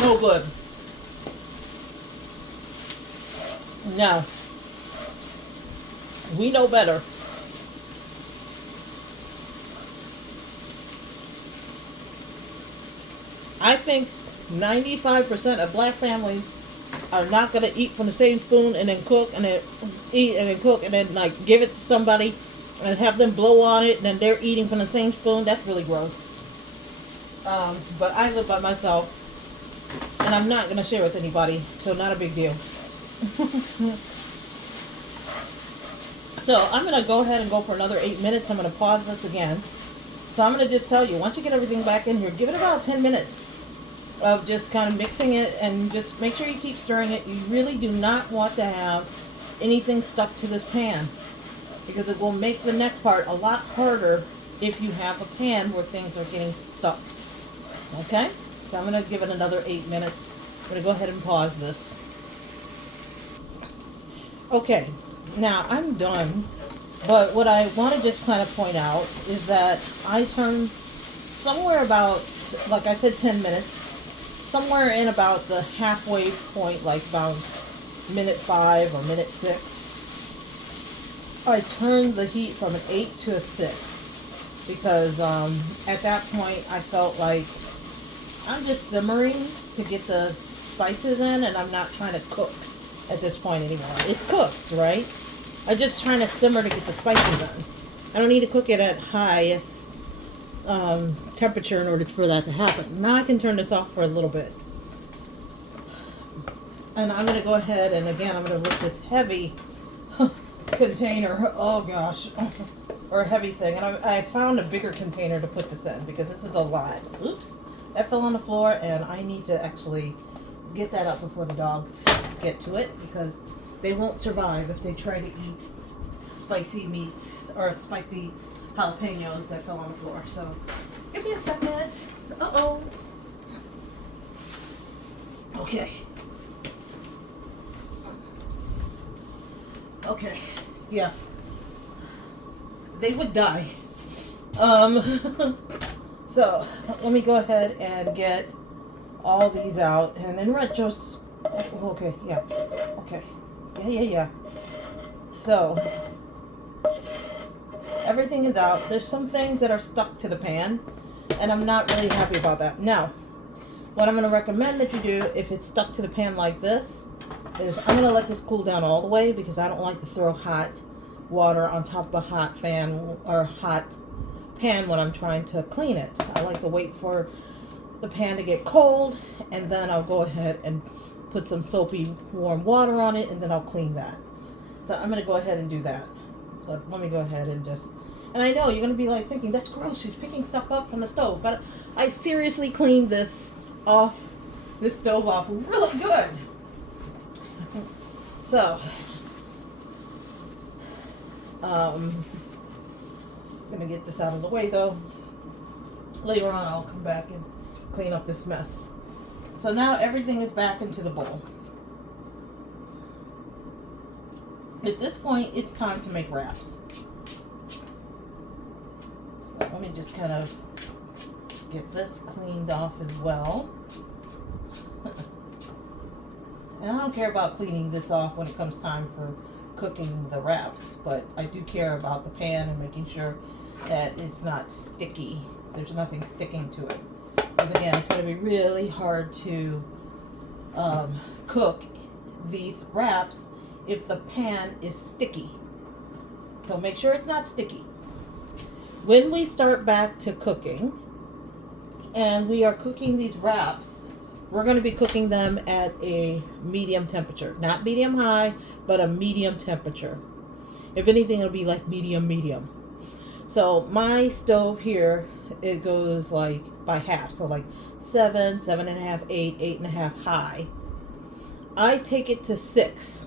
So good. Now, we know better. I think 95% of black families are not going to eat from the same spoon and then cook and then eat and then cook and then like give it to somebody and have them blow on it and then they're eating from the same spoon. That's really gross. But I live by myself and I'm not going to share with anybody, so not a big deal. So I'm going to go ahead and go for another 8 minutes. I'm going to pause this again. So I'm going to just tell you, once you get everything back in here, give it about 10 minutes of just kind of mixing it and just make sure you keep stirring it. You really do not want to have anything stuck to this pan because it will make the next part a lot harder if you have a pan where things are getting stuck. Okay? So I'm going to give it another 8 minutes. I'm going to go ahead and pause this. Okay, now I'm done. But what I want to just kind of point out is that I turned somewhere about, like I said, 10 minutes. Somewhere in about the halfway point, like about minute 5 or minute 6. I turned the heat from an 8 to a 6. Because at that point I felt like I'm just simmering to get the spices in and I'm not trying to cook at this point anymore. It's cooked, right? I'm just trying to simmer to get the spices in. I don't need to cook it at highest temperature in order for that to happen. Now I can turn this off for a little bit. And I'm going to go ahead and again I'm going to lift this heavy container. Oh gosh. Or a heavy thing. And I found a bigger container to put this in because this is a lot. Oops. That fell on the floor and I need to actually get that up before the dogs get to it because they won't survive if they try to eat spicy meats or spicy jalapenos that fell on the floor. So give me a second. Uh-oh. Okay. Okay. Yeah. They would die. So let me go ahead and get all these out, and then just okay, yeah, okay, yeah. So everything is out. There's some things that are stuck to the pan, and I'm not really happy about that. Now, what I'm going to recommend that you do if it's stuck to the pan like this is I'm going to let this cool down all the way, because I don't like to throw hot water on top of a hot fan or hot pan when I'm trying to clean it. I like to wait for the pan to get cold, and then I'll go ahead and put some soapy warm water on it, and then I'll clean that. So I'm going to go ahead and do that. So let me go ahead and just, and I know you're going to be like thinking, that's gross, she's picking stuff up from the stove, but I seriously cleaned this stove off really good. So I'm gonna get this out of the way though. Later on I'll come back and clean up this mess. So now everything is back into the bowl. At this point it's time to make wraps. So let me just kind of get this cleaned off as well. And I don't care about cleaning this off when it comes time for cooking the wraps, but I do care about the pan and making sure that it's not sticky. There's nothing sticking to it. Because again, it's going to be really hard to cook these wraps if the pan is sticky. So make sure it's not sticky. When we start back to cooking, and we are cooking these wraps, we're going to be cooking them at a medium temperature. Not medium high, but a medium temperature. If anything, it'll be like medium. So my stove here, it goes like by half. So like 7, 7.5, 8, 8.5 high. I take it to 6.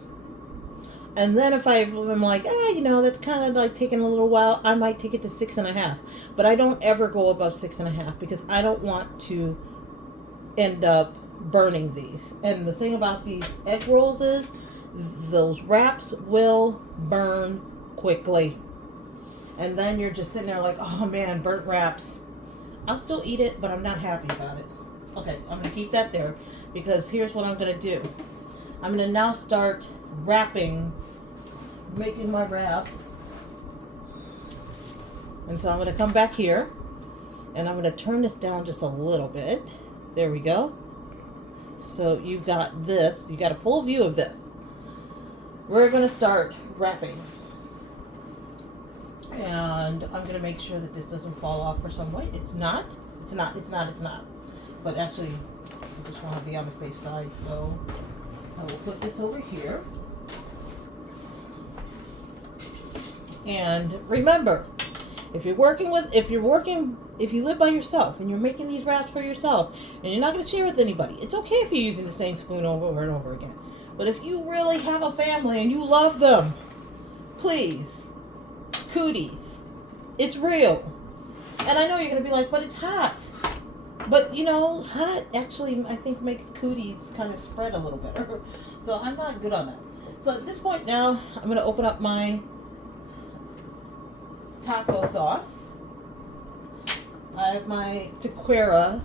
And then if I'm like, that's kind of like taking a little while, I might take it to 6.5. But I don't ever go above 6.5 because I don't want to end up burning these. And the thing about these egg rolls is those wraps will burn quickly. And then you're just sitting there like, oh man, burnt wraps. I'll still eat it, but I'm not happy about it. Okay, I'm going to keep that there because here's what I'm going to do. I'm going to now start making my wraps. And so I'm going to come back here and I'm going to turn this down just a little bit. There we go. So you've got this, you got a full view of this. We're going to start wrapping. And I'm going to make sure that this doesn't fall off for some way. It's not. But actually, I just want to be on the safe side, so I will put this over here. And remember, if you live by yourself and you're making these wraps for yourself and you're not going to share with anybody, it's okay if you're using the same spoon over and over again. But if you really have a family and you love them, please, cooties, it's real. And I know you're going to be like, but it's hot. But hot actually I think makes cooties kind of spread a little better. So I'm not good on that. So at this point now, I'm going to open up my taco sauce. I have my tequila.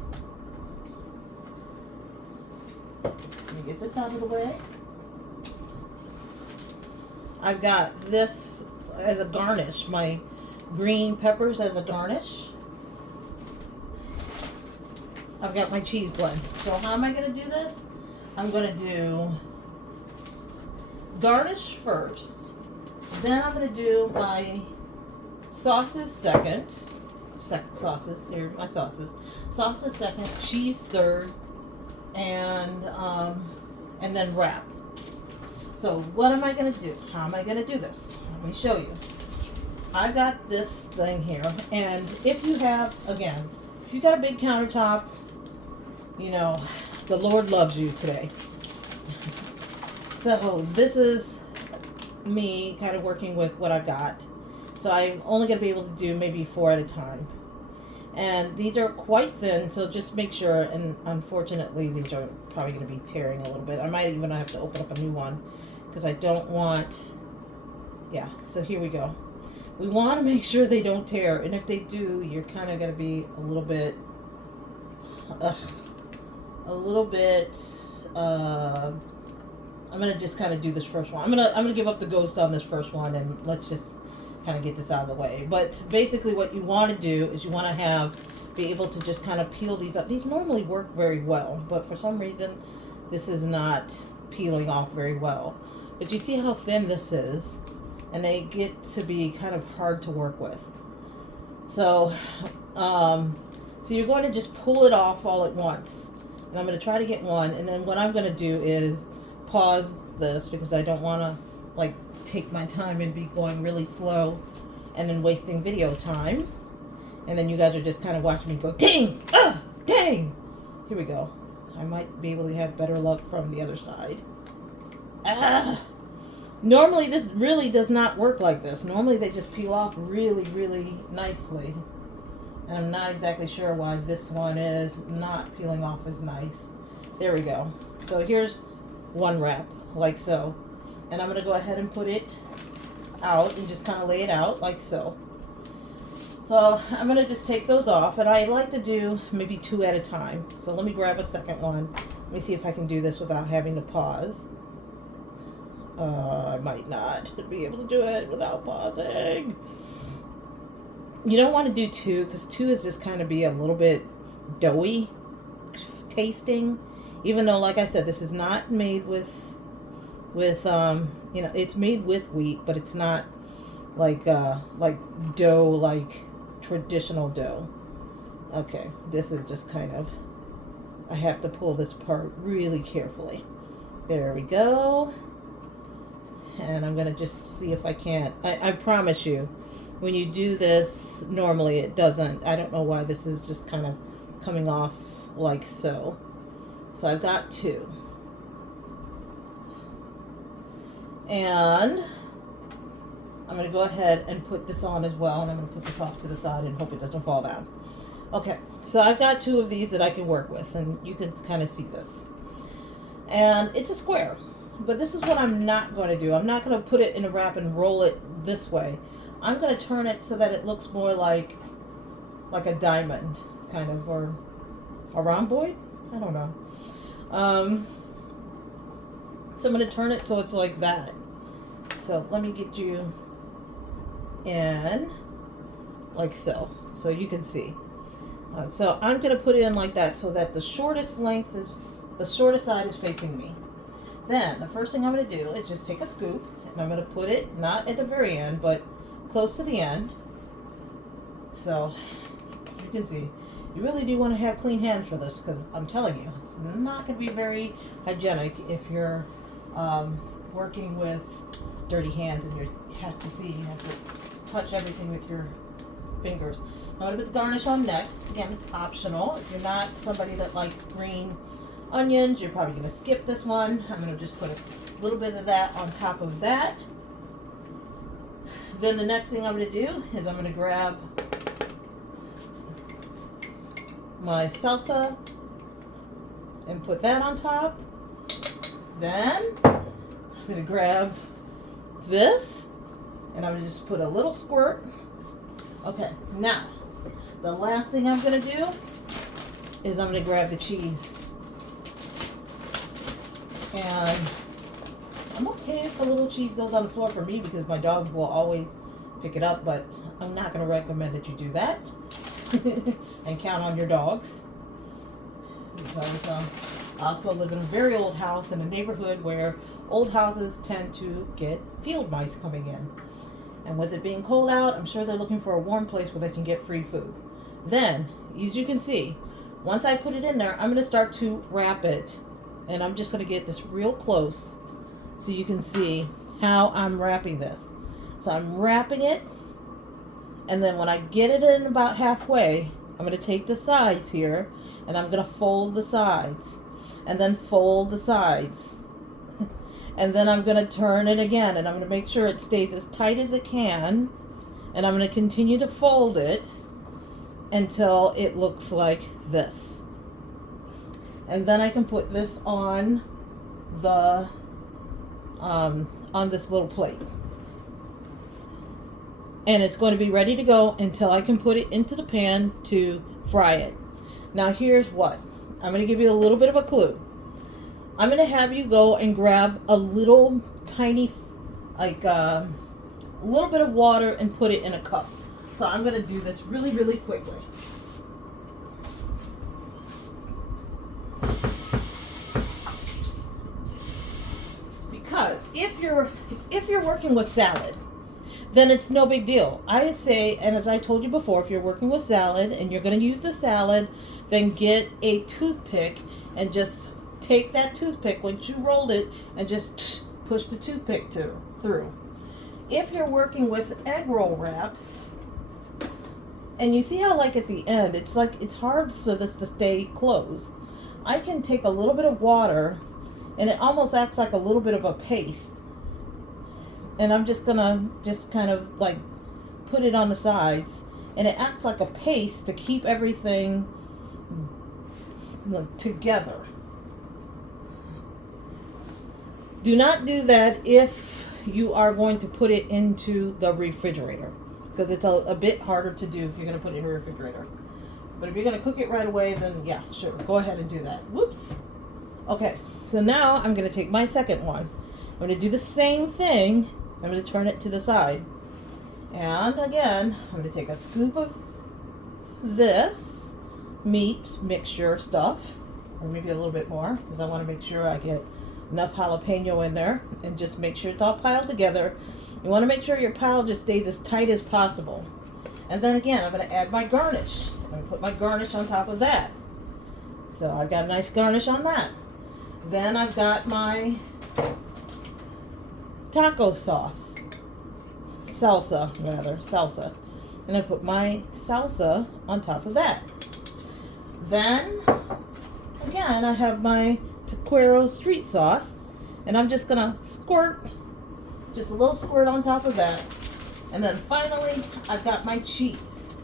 Let me get this out of the way. I've got this as a garnish, my green peppers as a garnish. I've got my cheese blend. So how am I going to do this? I'm going to do garnish first. Then I'm going to do my sauces second. Sauces, here are my sauces. Sauces second, cheese third, and then wrap. So what am I going to do? How am I going to do this? Let me show you. I've got this thing here, and if you got a big countertop, the Lord loves you today. So this is me kind of working with what I've got. So I'm only going to be able to do maybe 4 at a time. And these are quite thin, so just make sure, and unfortunately these are probably going to be tearing a little bit. I might even have to open up a new one because I don't want, yeah, so here we go. We want to make sure they don't tear, and if they do, you're kind of going to be a little bit, I'm going to just kind of do this first one. I'm going to give up the ghost on this first one, and let's just kind of get this out of the way. But basically what you want to do is you want to be able to just kind of peel these up. These normally work very well, but for some reason this is not peeling off very well. But you see how thin this is, and they get to be kind of hard to work with. So you're going to just pull it off all at once. And I'm going to try to get one, and then what I'm going to do is pause this because I don't want to like take my time and be going really slow and then wasting video time, and then you guys are just kind of watching me go dang, dang. Here we go. I might be able to have better luck from the other side. Normally this really does not work like this. Normally they just peel off really, really nicely, and I'm not exactly sure why this one is not peeling off as nice. There we go. So here's one wrap like so. And I'm going to go ahead and put it out and just kind of lay it out like so. So I'm going to just take those off, and I like to do maybe 2 at a time. So let me grab a second one. Let me see if I can do this without having to pause. I might not be able to do it without pausing. You don't want to do 2 because 2 is just kind of be a little bit doughy tasting. Even though, like I said, this is not made with it's made with wheat, but it's not like dough, like traditional dough. Okay, this is just kind of, I have to pull this part really carefully. There we go. And I'm gonna just see if I can't. I promise you, when you do this, normally it doesn't. I don't know why this is just kind of coming off like so. So I've got 2. And I'm going to go ahead and put this on as well, and I'm going to put this off to the side and hope it doesn't fall down. Okay, so I've got 2 of these that I can work with, and you can kind of see this. And it's a square, but this is what I'm not going to do. I'm not going to put it in a wrap and roll it this way. I'm going to turn it so that it looks more like a diamond, kind of, or a rhomboid? I don't know. So I'm going to turn it so it's like that. So let me get you in like so. So you can see. So I'm going to put it in like that so that the shortest side is facing me. Then the first thing I'm going to do is just take a scoop, and I'm going to put it not at the very end, but close to the end. So you can see. You really do want to have clean hands for this, because I'm telling you, it's not going to be very hygienic if you're working with dirty hands and you have to touch everything with your fingers. I'm going to put the garnish on next. Again, it's optional. If you're not somebody that likes green onions, you're probably going to skip this one. I'm going to just put a little bit of that on top of that. Then the next thing I'm going to do is I'm going to grab my salsa and put that on top. Then I'm going to grab this, and I'm going to just put a little squirt. Okay, now the last thing I'm going to do is I'm going to grab the cheese. And I'm okay if the little cheese goes on the floor for me, because my dogs will always pick it up, but I'm not going to recommend that you do that. And count on your dogs. Because I also live in a very old house in a neighborhood where old houses tend to get field mice coming in. And with it being cold out, I'm sure they're looking for a warm place where they can get free food. Then, as you can see, once I put it in there, I'm going to start to wrap it. And I'm just going to get this real close so you can see how I'm wrapping this. So I'm wrapping it, and then when I get it in about halfway, I'm going to take the sides here, and I'm going to fold the sides, and then fold the sides. And then I'm going to turn it again, and I'm going to make sure it stays as tight as it can. And I'm going to continue to fold it until it looks like this. And then I can put this on the on this little plate. And it's going to be ready to go until I can put it into the pan to fry it. Now here's what. I'm going to give you a little bit of a clue. I'm going to have you go and grab a little tiny, like a little bit of water and put it in a cup. So I'm going to do this really, really quickly. Because if you're working with salad, then it's no big deal. I say, and as I told you before, if you're working with salad and you're going to use the salad, then get a toothpick and just take that toothpick once you rolled it and just push the toothpick through. If you're working with egg roll wraps, and you see how like at the end, it's like it's hard for this to stay closed. I can take a little bit of water and it almost acts like a little bit of a paste. And I'm just gonna kind of like put it on the sides, and it acts like a paste to keep everything together. Do not do that if you are going to put it into the refrigerator, because it's a bit harder to do if you're going to put it in the refrigerator. But if you're going to cook it right away, then yeah, sure, go ahead and do that. Whoops. Okay, so now I'm going to take my second one. I'm going to do the same thing. I'm going to turn it to the side. And again, I'm going to take a scoop of this meat mixture stuff, or maybe a little bit more, because I want to make sure I get enough jalapeno in there, and just make sure it's all piled together. You want to make sure your pile just stays as tight as possible. And then again, I'm going to add my garnish. I'm going to put my garnish on top of that. So I've got a nice garnish on that. Then I've got my taco sauce. Salsa. And I put my salsa on top of that. Then, again, I have my taquero street sauce, and I'm just gonna squirt, just a little squirt on top of that. And then finally, I've got my cheese,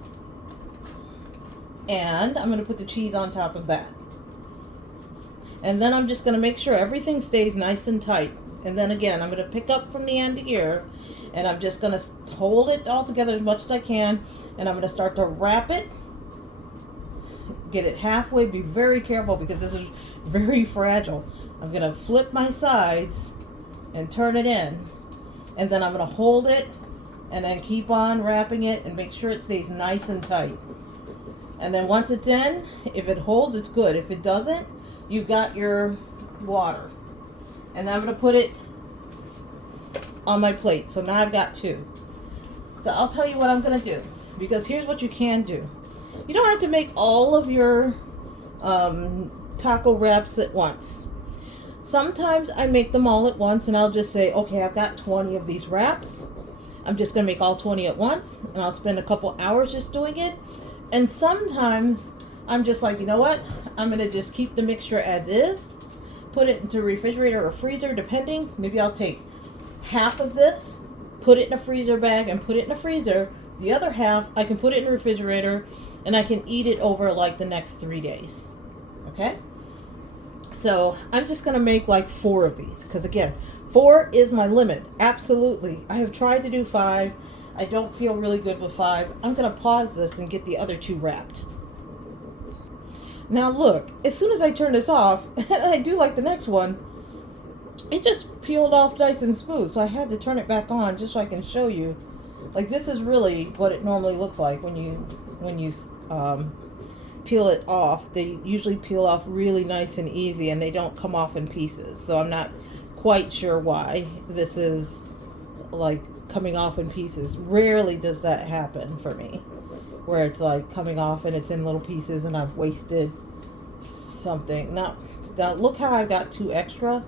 and I'm gonna put the cheese on top of that. And then I'm just gonna make sure everything stays nice and tight. And then again, I'm gonna pick up from the end here, and I'm just gonna hold it all together as much as I can, and I'm gonna start to wrap it. Get it halfway. Be very careful because this is very fragile. I'm going to flip my sides and turn it in. And then I'm going to hold it and then keep on wrapping it and make sure it stays nice and tight. And then once it's in, if it holds, it's good. If it doesn't, you've got your water. And I'm going to put it on my plate. So now I've got two. So I'll tell you what I'm going to do, because here's what you can do. You don't have to make all of your taco wraps at once. Sometimes I make them all at once, and I'll just say, okay, I've got 20 of these wraps. I'm just going to make all 20 at once, and I'll spend a couple hours just doing it. And sometimes I'm just like, you know what? I'm going to just keep the mixture as is, put it into a refrigerator or freezer, depending. Maybe I'll take half of this, put it in a freezer bag, and put it in a freezer. The other half, I can put it in the refrigerator, and I can eat it over like the next 3 days. Okay? So I'm just going to make like 4 of these, because again, 4 is my limit. Absolutely. I have tried to do 5. I don't feel really good with 5. I'm going to pause this and get the other 2 wrapped. Now look, as soon as I turn this off, and I do like the next one, it just peeled off nice and smooth. So I had to turn it back on just so I can show you. Like, this is really what it normally looks like when you peel it off. They usually peel off really nice and easy, and they don't come off in pieces. So I'm not quite sure why this is like coming off in pieces. Rarely does that happen for me, where it's like coming off and it's in little pieces and I've wasted something. Now look how I've got 2 extra,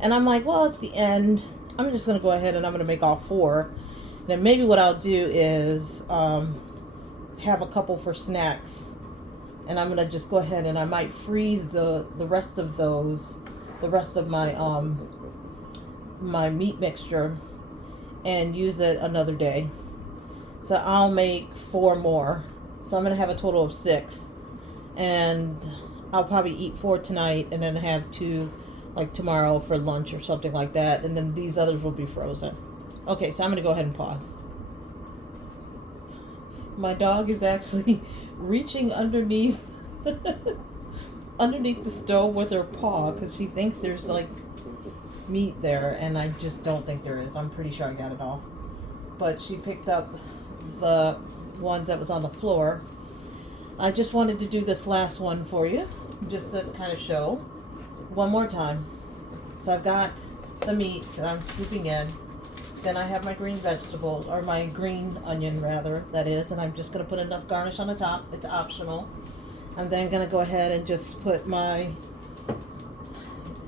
and I'm like, well, it's the end. I'm just going to go ahead and I'm going to make all 4. Then maybe what I'll do is have a couple for snacks, and I'm gonna just go ahead and I might freeze the rest of those, the rest of my my meat mixture and use it another day. So I'll make 4 more. So I'm going to have a total of 6. And I'll probably eat 4 tonight and then have 2 like tomorrow for lunch or something like that. And then these others will be frozen. Okay, so I'm going to go ahead and pause. My dog is actually reaching underneath underneath the stove with her paw because she thinks there's like meat there, and I just don't think there is. I'm pretty sure I got it all. But she picked up the ones that was on the floor. I just wanted to do this last one for you, just to kind of show one more time. So I've got the meat that I'm scooping in. Then I have my green vegetables, or my green onion rather, that is, and I'm just going to put enough garnish on the top. It's optional. I'm then going to go ahead and just put my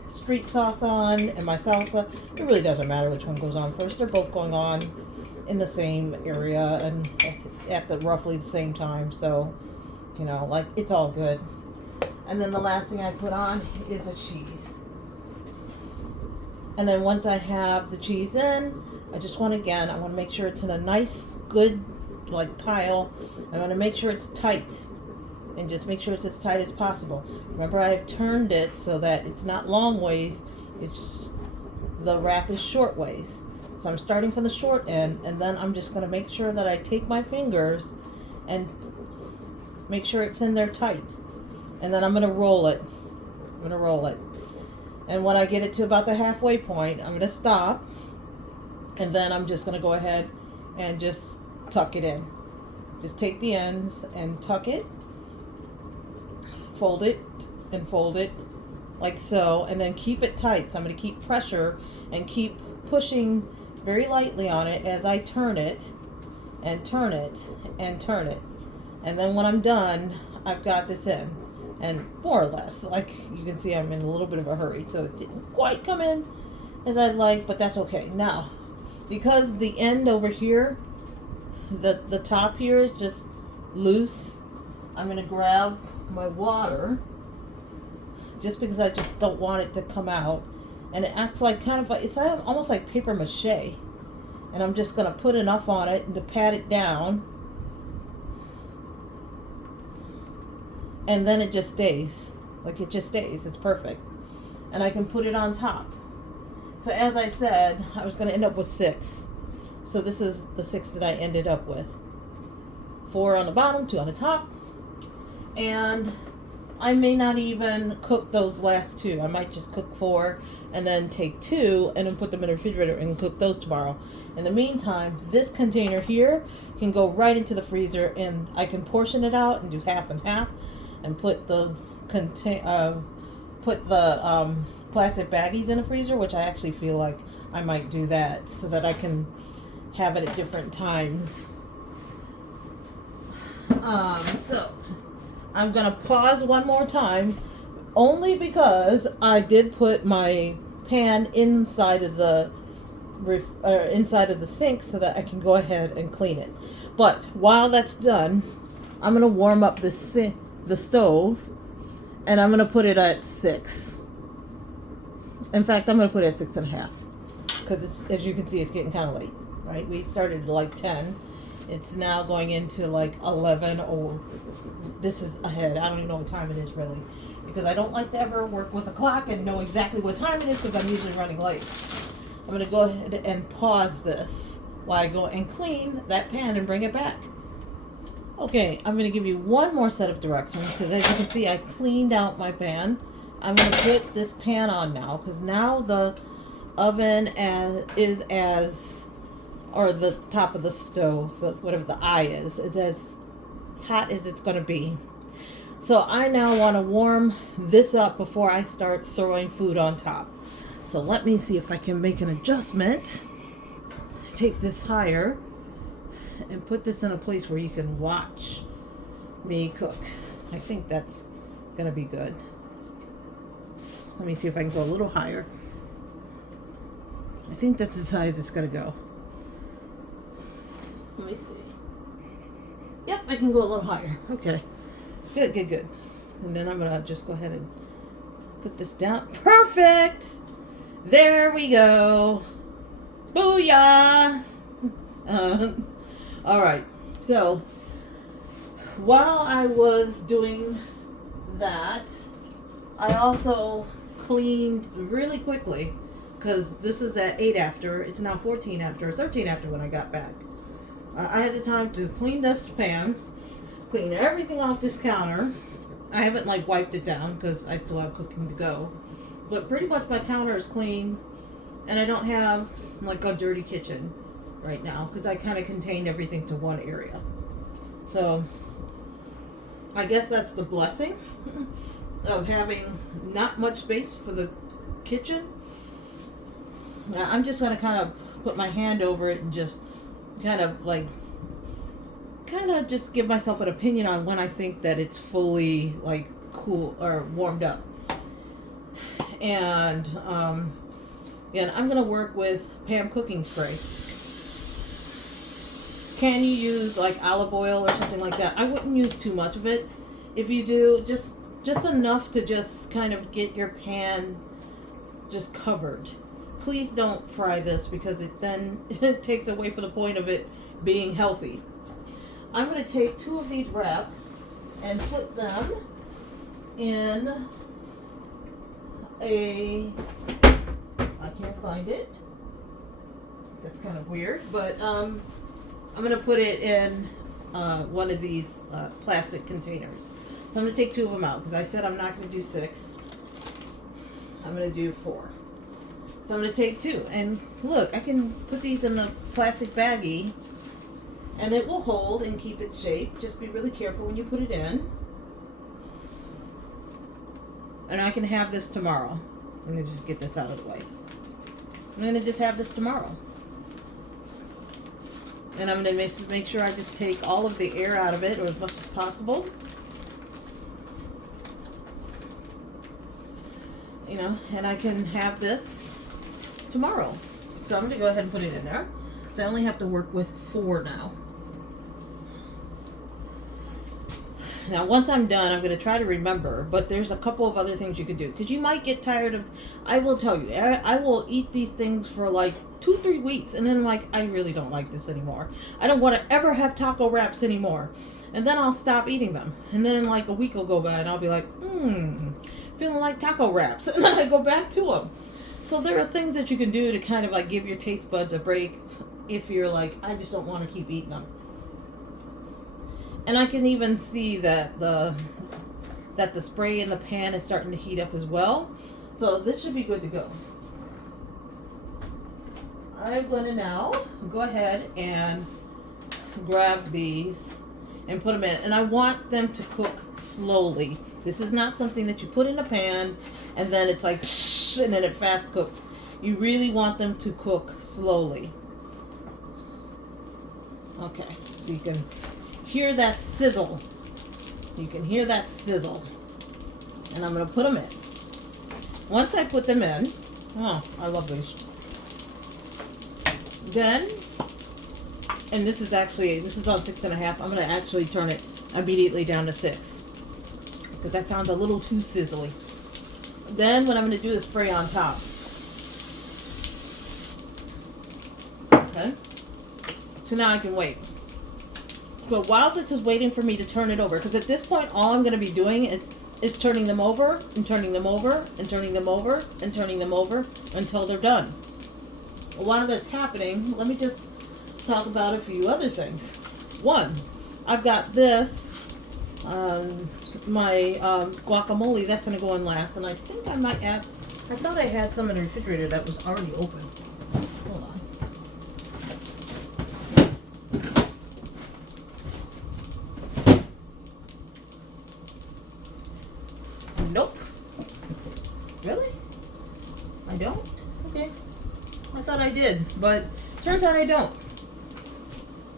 street sauce on and my salsa. It really doesn't matter which one goes on first. They're both going on in the same area and at the roughly the same time. So, you know, like, it's all good. And then the last thing I put on is a cheese. And then once I have the cheese in, I want to make sure it's in a nice, good, like, pile. I want to make sure it's tight. And just make sure it's as tight as possible. Remember, I've turned it so that it's not long ways. It's the wrap is short ways. So I'm starting from the short end, and then I'm just going to make sure that I take my fingers and make sure it's in there tight. And then I'm going to roll it. And when I get it to about the halfway point, I'm going to stop. And then I'm just going to go ahead and just tuck it in. Just take the ends and tuck it. Fold it and fold it like so, and then keep it tight. So I'm going to keep pressure and keep pushing very lightly on it as I turn it and turn it and turn it. And then when I'm done, I've got this in. And more or less, like you can see, I'm in a little bit of a hurry, so it didn't quite come in as I'd like, but that's okay. Now, because the end over here, the top here is just loose, I'm going to grab my water, just because I just don't want it to come out, and it acts like kind of like, it's almost like paper mache, and I'm just going to put enough on it and to pat it down, and then it just stays. It's perfect, and I can put it on top. So as I said, I was going to end up with 6, so this is the 6 that I ended up with. 4 on the bottom, 2 on the top. And I may not even cook those last 2. I might just cook 4 and then take 2 and then put them in the refrigerator and cook those tomorrow. In the meantime, this container here can go right into the freezer, and I can portion it out and do half and half, and put the plastic baggies in the freezer, which I actually feel like I might do that so that I can have it at different times. So I'm going to pause one more time, only because I did put my pan inside of the sink so that I can go ahead and clean it. But while that's done, I'm going to warm up the stove, and I'm going to put it at 6. In fact, I'm going to put it at 6.5, because it's, as you can see, it's getting kind of late, right? We started at like 10. It's now going into like 11, or this is ahead. I don't even know what time it is really, because I don't like to ever work with a clock and know exactly what time it is, because I'm usually running late. I'm going to go ahead and pause this while I go and clean that pan and bring it back. Okay, I'm going to give you one more set of directions, because as you can see, I cleaned out my pan. I'm going to put this pan on now, because now the oven or the top of the stove, whatever the eye is as hot as it's going to be. So I now want to warm this up before I start throwing food on top. So let me see if I can make an adjustment. Let's take this higher and put this in a place where you can watch me cook. I think that's going to be good. Let me see if I can go a little higher. I think that's as high as it's going to go. Let me see. Yep, I can go a little higher. Okay. Good. And then I'm going to just go ahead and put this down. Perfect! There we go. Booyah! All right. So while I was doing that, I also cleaned really quickly because this is at 8 after. It's now 14 after, or 13 after when I got back. I had the time to clean this pan, clean everything off this counter. I haven't like wiped it down because I still have cooking to go. But pretty much my counter is clean and I don't have like a dirty kitchen right now because I kind of contained everything to one area. So I guess that's the blessing of having not much space for the kitchen. Now, I'm just going to kind of put my hand over it and just kind of just give myself an opinion on when I think that it's fully like cool or warmed up. And I'm going to work with Pam cooking spray. Can you use like olive oil or something like that? I wouldn't use too much of it. If you do, just enough to just kind of get your pan just covered. Please don't fry this because it takes away from the point of it being healthy. I'm going to take 2 of these wraps and put them in I can't find it. That's kind of weird, but I'm going to put it in one of these plastic containers. So I'm going to take 2 of them out because I said I'm not going to do 6. I'm going to do 4. So I'm going to take 2. And look, I can put these in the plastic baggie and it will hold and keep its shape. Just be really careful when you put it in. And I can have this tomorrow. I'm going to just get this out of the way. I'm going to just have this tomorrow. And I'm going to make sure I just take all of the air out of it, or as much as possible. You know, and I can have this tomorrow. So I'm going to go ahead and put it in there. So I only have to work with 4 now. Now, once I'm done, I'm going to try to remember, but there's a couple of other things you could do. Because you might get tired of, I will tell you, I will eat these things for like 2-3 weeks, and then I'm like, I really don't like this anymore. I don't want to ever have taco wraps anymore. And then I'll stop eating them. And then like a week will go by, and I'll be like, feeling like taco wraps. And then I go back to them. So there are things that you can do to kind of like give your taste buds a break if you're like, I just don't want to keep eating them. And I can even see that the spray in the pan is starting to heat up as well. So this should be good to go. I'm going to now go ahead and grab these and put them in. And I want them to cook slowly. This is not something that you put in a pan and then it's like psh, and then it fast cooks. You really want them to cook slowly. Okay, so you can hear that sizzle. You can hear that sizzle. And I'm going to put them in. Once I put them in, oh, I love these. Then, and this is on 6.5. I'm going to actually turn it immediately down to 6. Because that sounds a little too sizzly. Then what I'm going to do is spray on top. Okay. So now I can wait. But while this is waiting for me to turn it over, because at this point all I'm going to be doing is turning them over and turning them over and turning them over and turning them over until they're done. While that's happening, let me just talk about a few other things. One, I've got this, my guacamole, that's going to go in last, and I think I might have, I thought I had some in the refrigerator that was already open. Hold on. Nope. Really? I don't? Okay. I thought I did, but turns out I don't.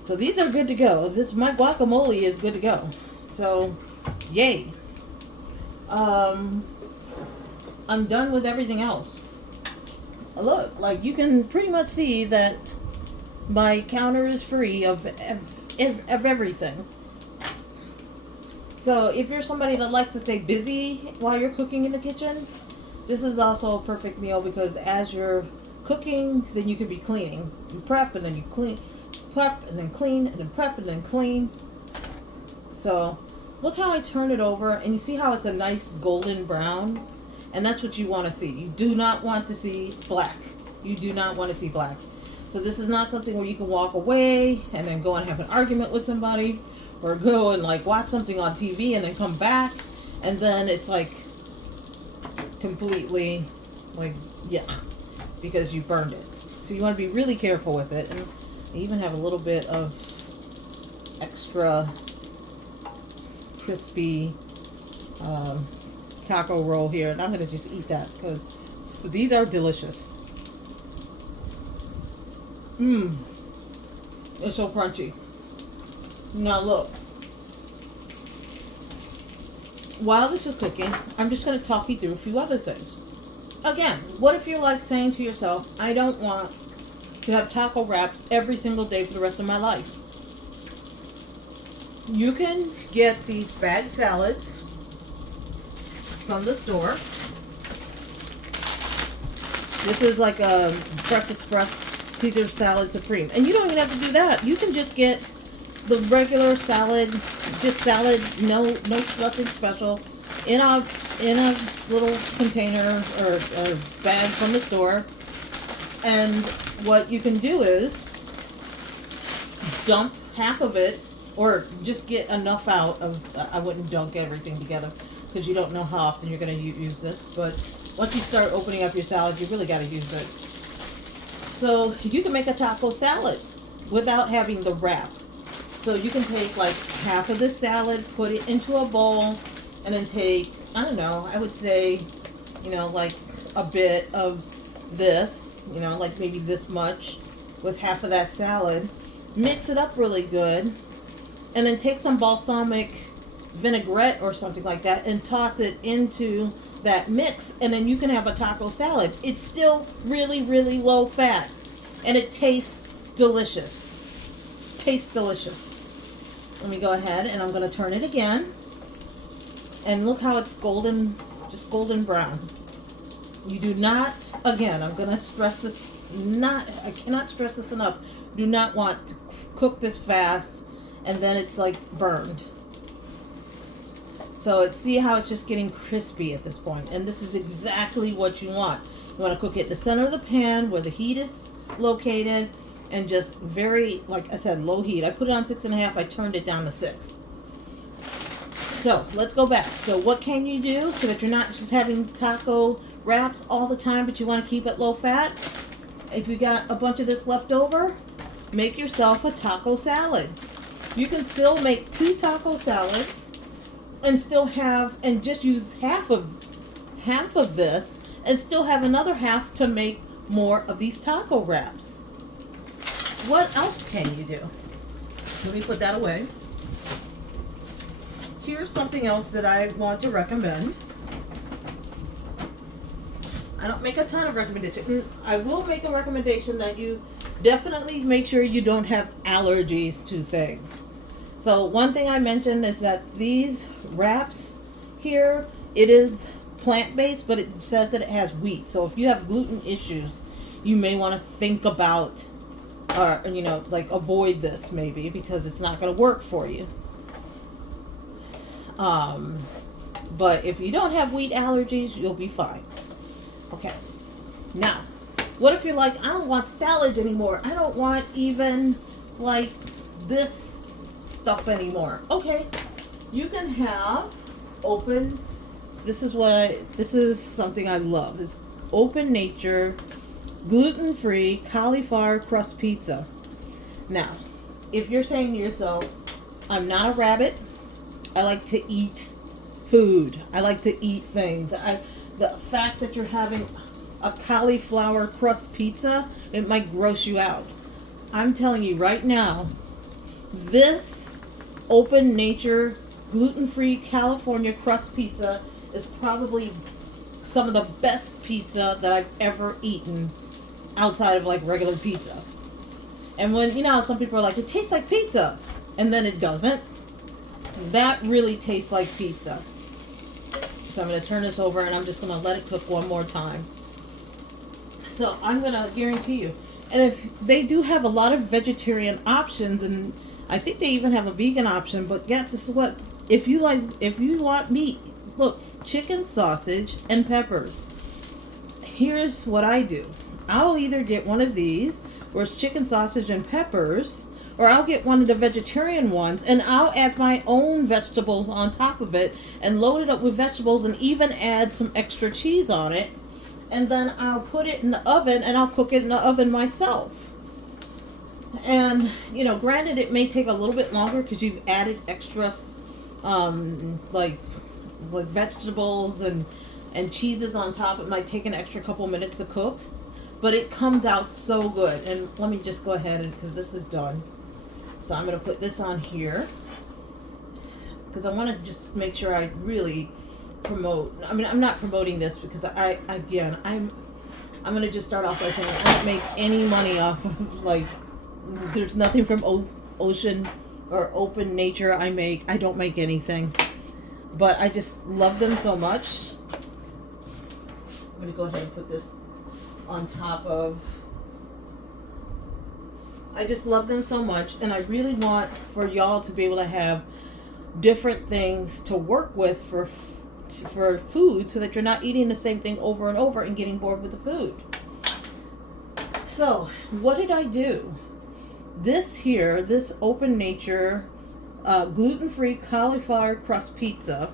So these are good to go. My guacamole is good to go. So, yay. I'm done with everything else. Look, like you can pretty much see that my counter is free of everything. So if you're somebody that likes to stay busy while you're cooking in the kitchen, This is also a perfect meal because as you're cooking, then you could be cleaning. You prep and then you clean, prep and then clean, and then prep and then clean. So look how I turn it over, and you see how it's a nice golden brown? And that's what you want to see. You do not want to see black. You do not want to see black. So this is not something where you can walk away and then go and have an argument with somebody, or go and like watch something on TV and then come back and then it's like completely like, yeah, because you burned it. So you want to be really careful with it. And I even have a little bit of extra crispy taco roll here, and I'm going to just eat that because these are delicious. It's so crunchy. Now look, while this is cooking, I'm just going to talk you through a few other things. Again, what if you're like saying to yourself, I don't want to have taco wraps every single day for the rest of my life? You can get these bag salads from the store. This is like a Fresh Express Caesar salad supreme, and you don't even have to do that. You can just get the regular salad, just salad, no nothing special, in a little container or bag from the store. And what you can do is dump half of it, or just get enough out of. I wouldn't dunk everything together because you don't know how often you're going to use this. But once you start opening up your salad, you really got to use it. So you can make a taco salad without having the wrap. So you can take like half of this salad, put it into a bowl, and then take, I don't know, I would say, like a bit of this, like maybe this much with half of that salad. Mix it up really good, and then take some balsamic vinaigrette or something like that and toss it into that mix, and then you can have a taco salad. It's still really, really low fat, and it tastes delicious. Tastes delicious. Let me go ahead and I'm going to turn it again. And look how it's golden, just golden brown. You do not, again, I'm going to stress this, I cannot stress this enough. Do not want to cook this fast and then it's like burned. So see how it's just getting crispy at this point. And this is exactly what you want. You want to cook it in the center of the pan where the heat is located, and just very, like I said, low heat. I put it on 6.5. I turned it down to 6. So let's go back. So what can you do so that you're not just having taco wraps all the time, but you want to keep it low fat? If you got a bunch of this left over, make yourself a taco salad. You can still make 2 taco salads and still have, and just use half of this and still have another half to make more of these taco wraps. What else can you do? Let me put that away. Here's something else that I want to recommend. I don't make a ton of recommendations. I will make a recommendation that you definitely make sure you don't have allergies to things. So one thing I mentioned is that these wraps here, it is plant-based, but it says that it has wheat. So if you have gluten issues, you may want to think about, or like avoid this maybe, because it's not going to work for you. But if you don't have wheat allergies, you'll be fine. Okay. Now, what if you're like, I don't want salads anymore. I don't want even like this stuff anymore. Okay. You can have open, this is something I love. This Open Nature gluten-free cauliflower crust pizza. Now, if you're saying to yourself, I'm not a rabbit, I like to eat food. I like to eat things. The fact that you're having a cauliflower crust pizza, it might gross you out. I'm telling you right now, this Open Nature gluten-free California crust pizza is probably some of the best pizza that I've ever eaten outside of like regular pizza. And when, some people are like, it tastes like pizza, and then it doesn't. That really tastes like pizza. So I'm going to turn this over and I'm just going to let it cook one more time. So I'm going to guarantee you. And if they do have a lot of vegetarian options, and I think they even have a vegan option, but yeah, this is what, if you want meat, look, chicken, sausage, and peppers. Here's what I do. I'll either get one of these, where it's chicken, sausage, and peppers, or I'll get one of the vegetarian ones, and I'll add my own vegetables on top of it, and load it up with vegetables, and even add some extra cheese on it. And then I'll put it in the oven, and I'll cook it in the oven myself. And, you know, granted, it may take a little bit longer because you've added extras, like vegetables and cheeses on top. It might take an extra couple minutes to cook, but it comes out so good. And let me just go ahead, and because this is done. So I'm going to put this on here because I want to just make sure I really promote. I mean, I'm not promoting this because I'm going to just start off by saying I don't make any money off of, like, there's nothing from ocean or open nature I make. I don't make anything, but I just love them so much. I'm going to go ahead and put this on top of. I just love them so much, and I really want for y'all to be able to have different things to work with for food, so that you're not eating the same thing over and over and getting bored with the food. So what did I do? This Open Nature gluten-free cauliflower crust pizza,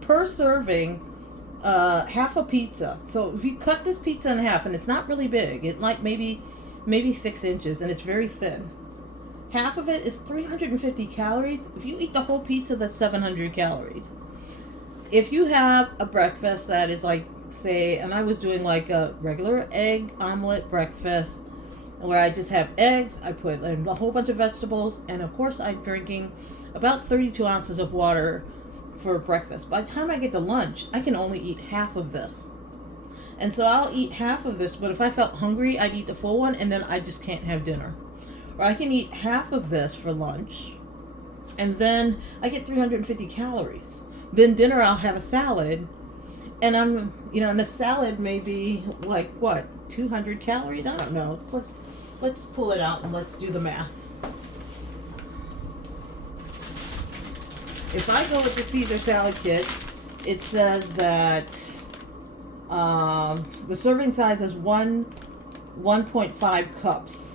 per serving, half a pizza. So if you cut this pizza in half, and it's not really big, it's like maybe 6 inches, and it's very thin. Half of it is 350 calories. If you eat the whole pizza, that's 700 calories. If you have a breakfast that is like, say, and I was doing like a regular egg omelet breakfast, where I just have eggs, I put a whole bunch of vegetables, and of course I'm drinking about 32 ounces of water for breakfast. By the time I get to lunch, I can only eat half of this. And so I'll eat half of this, but if I felt hungry, I'd eat the full one, and then I just can't have dinner. Or I can eat half of this for lunch, and then I get 350 calories. Then dinner, I'll have a salad, and and the salad may be like, what, 200 calories? I don't know. Let's pull it out and let's do the math. If I go with the Caesar salad kit, it says that the serving size is 1.5 cups.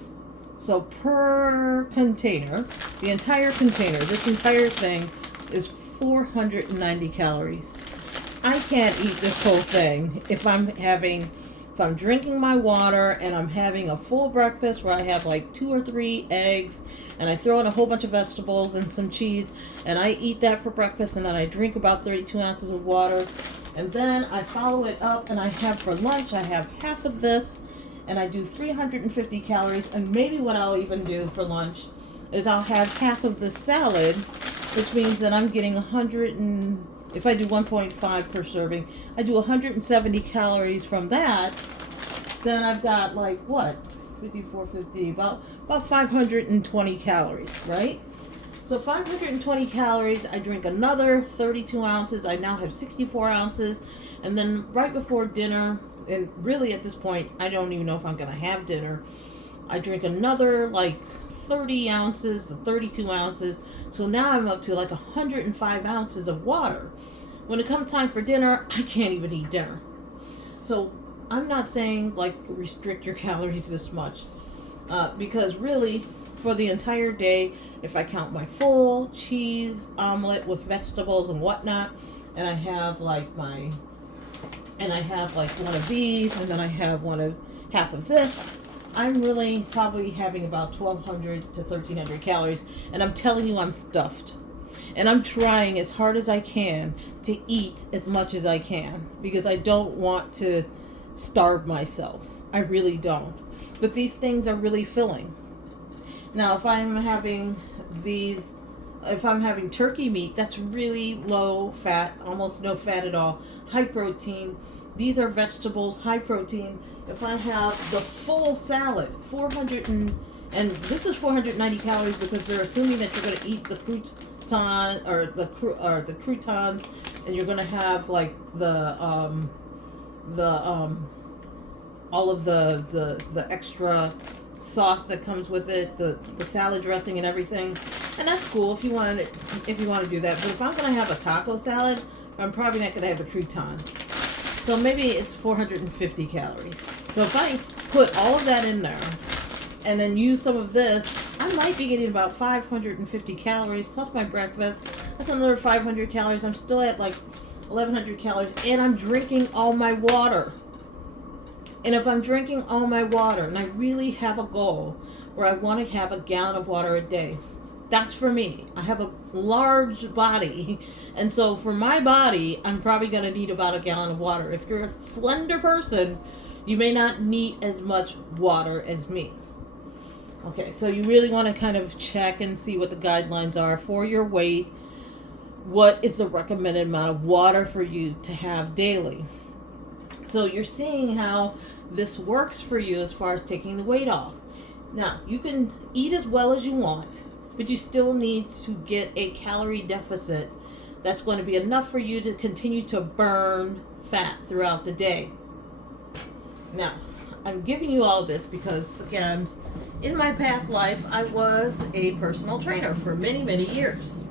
So per container, the entire container, this entire thing is 490 calories. I can't eat this whole thing if I'm drinking my water and I'm having a full breakfast where I have like 2 or 3 eggs and I throw in a whole bunch of vegetables and some cheese, and I eat that for breakfast, and then I drink about 32 ounces of water, and then I follow it up and I have for lunch, I have half of this, and I do 350 calories. And maybe what I'll even do for lunch is I'll have half of this salad, which means that I'm getting if I do 1.5 per serving, I do 170 calories from that. Then I've got like what, 50, about 520 calories, right? So 520 calories, I drink another 32 ounces. I now have 64 ounces. And then right before dinner, and really at this point, I don't even know if I'm going to have dinner, I drink another like 30 ounces, 32 ounces. So now I'm up to like 105 ounces of water. When it comes time for dinner, I can't even eat dinner. So I'm not saying like restrict your calories this much, because really for the entire day, if I count my full cheese omelet with vegetables and whatnot, and I have like one of these, and then I have half of this, I'm really probably having about 1,200 to 1,300 calories, and I'm telling you, I'm stuffed. And I'm trying as hard as I can to eat as much as I can, because I don't want to starve myself. I really don't. But these things are really filling. Now, if I'm having turkey meat, that's really low fat, almost no fat at all, high protein. These are vegetables, high protein. If I have the full salad, and this is 490 calories because they're assuming that you're going to eat the fruits croissant or the croutons, and you're gonna have like the all of the extra sauce that comes with it, the salad dressing and everything, and that's cool if you want to do that. But if I'm gonna have a taco salad, I'm probably not gonna have the croutons. So maybe it's 450 calories. So if I put all of that in there and then use some of this, I might be getting about 550 calories plus my breakfast. That's another 500 calories. I'm still at like 1100 calories, and I'm drinking all my water. And if I'm drinking all my water, and I really have a goal where I want to have a gallon of water a day, that's for me. I have a large body, and so for my body, I'm probably going to need about a gallon of water. If you're a slender person, you may not need as much water as me. Okay, so you really want to kind of check and see what the guidelines are for your weight. What is the recommended amount of water for you to have daily? So you're seeing how this works for you as far as taking the weight off. Now, you can eat as well as you want, but you still need to get a calorie deficit that's going to be enough for you to continue to burn fat throughout the day. Now, I'm giving you all this because, again, in my past life, I was a personal trainer for many, many years.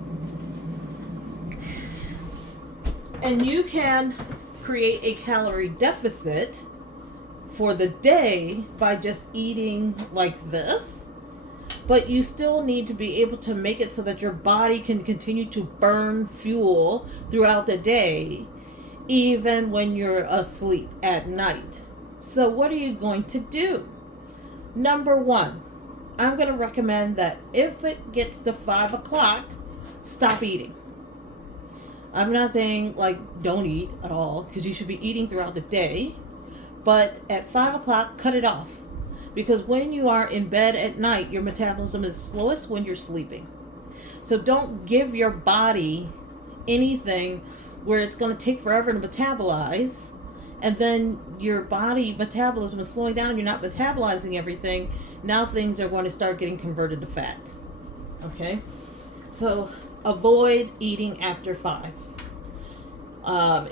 And you can create a calorie deficit for the day by just eating like this, but you still need to be able to make it so that your body can continue to burn fuel throughout the day, even when you're asleep at night. So what are you going to do? Number one, I'm going to recommend that if it gets to 5 o'clock, stop eating. I'm not saying like don't eat at all, because you should be eating throughout the day, but at 5 o'clock, cut it off. Because when you are in bed at night, your metabolism is slowest when you're sleeping. So don't give your body anything where it's going to take forever to metabolize, and then your body metabolism is slowing down and you're not metabolizing everything. Now things are going to start getting converted to fat. Okay? So avoid eating after 5.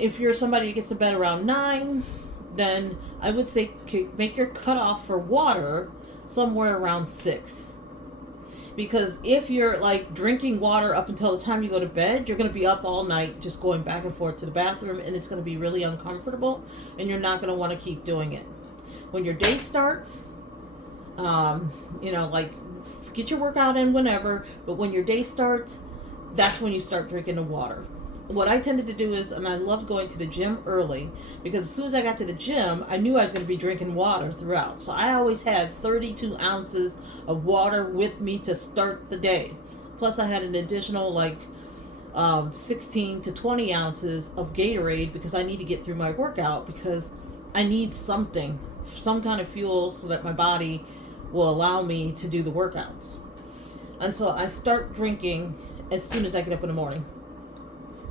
If you're somebody who gets to bed around 9, then I would say make your cutoff for water somewhere around 6. Because if you're like drinking water up until the time you go to bed, you're going to be up all night just going back and forth to the bathroom, and it's going to be really uncomfortable, and you're not going to want to keep doing it. When your day starts, like get your workout in whenever, but when your day starts, that's when you start drinking the water. What I tended to do is, and I loved going to the gym early, because as soon as I got to the gym, I knew I was going to be drinking water throughout. So I always had 32 ounces of water with me to start the day. Plus I had an additional 16 to 20 ounces of Gatorade, because I need to get through my workout, because I need some kind of fuel so that my body will allow me to do the workouts. And so I start drinking as soon as I get up in the morning.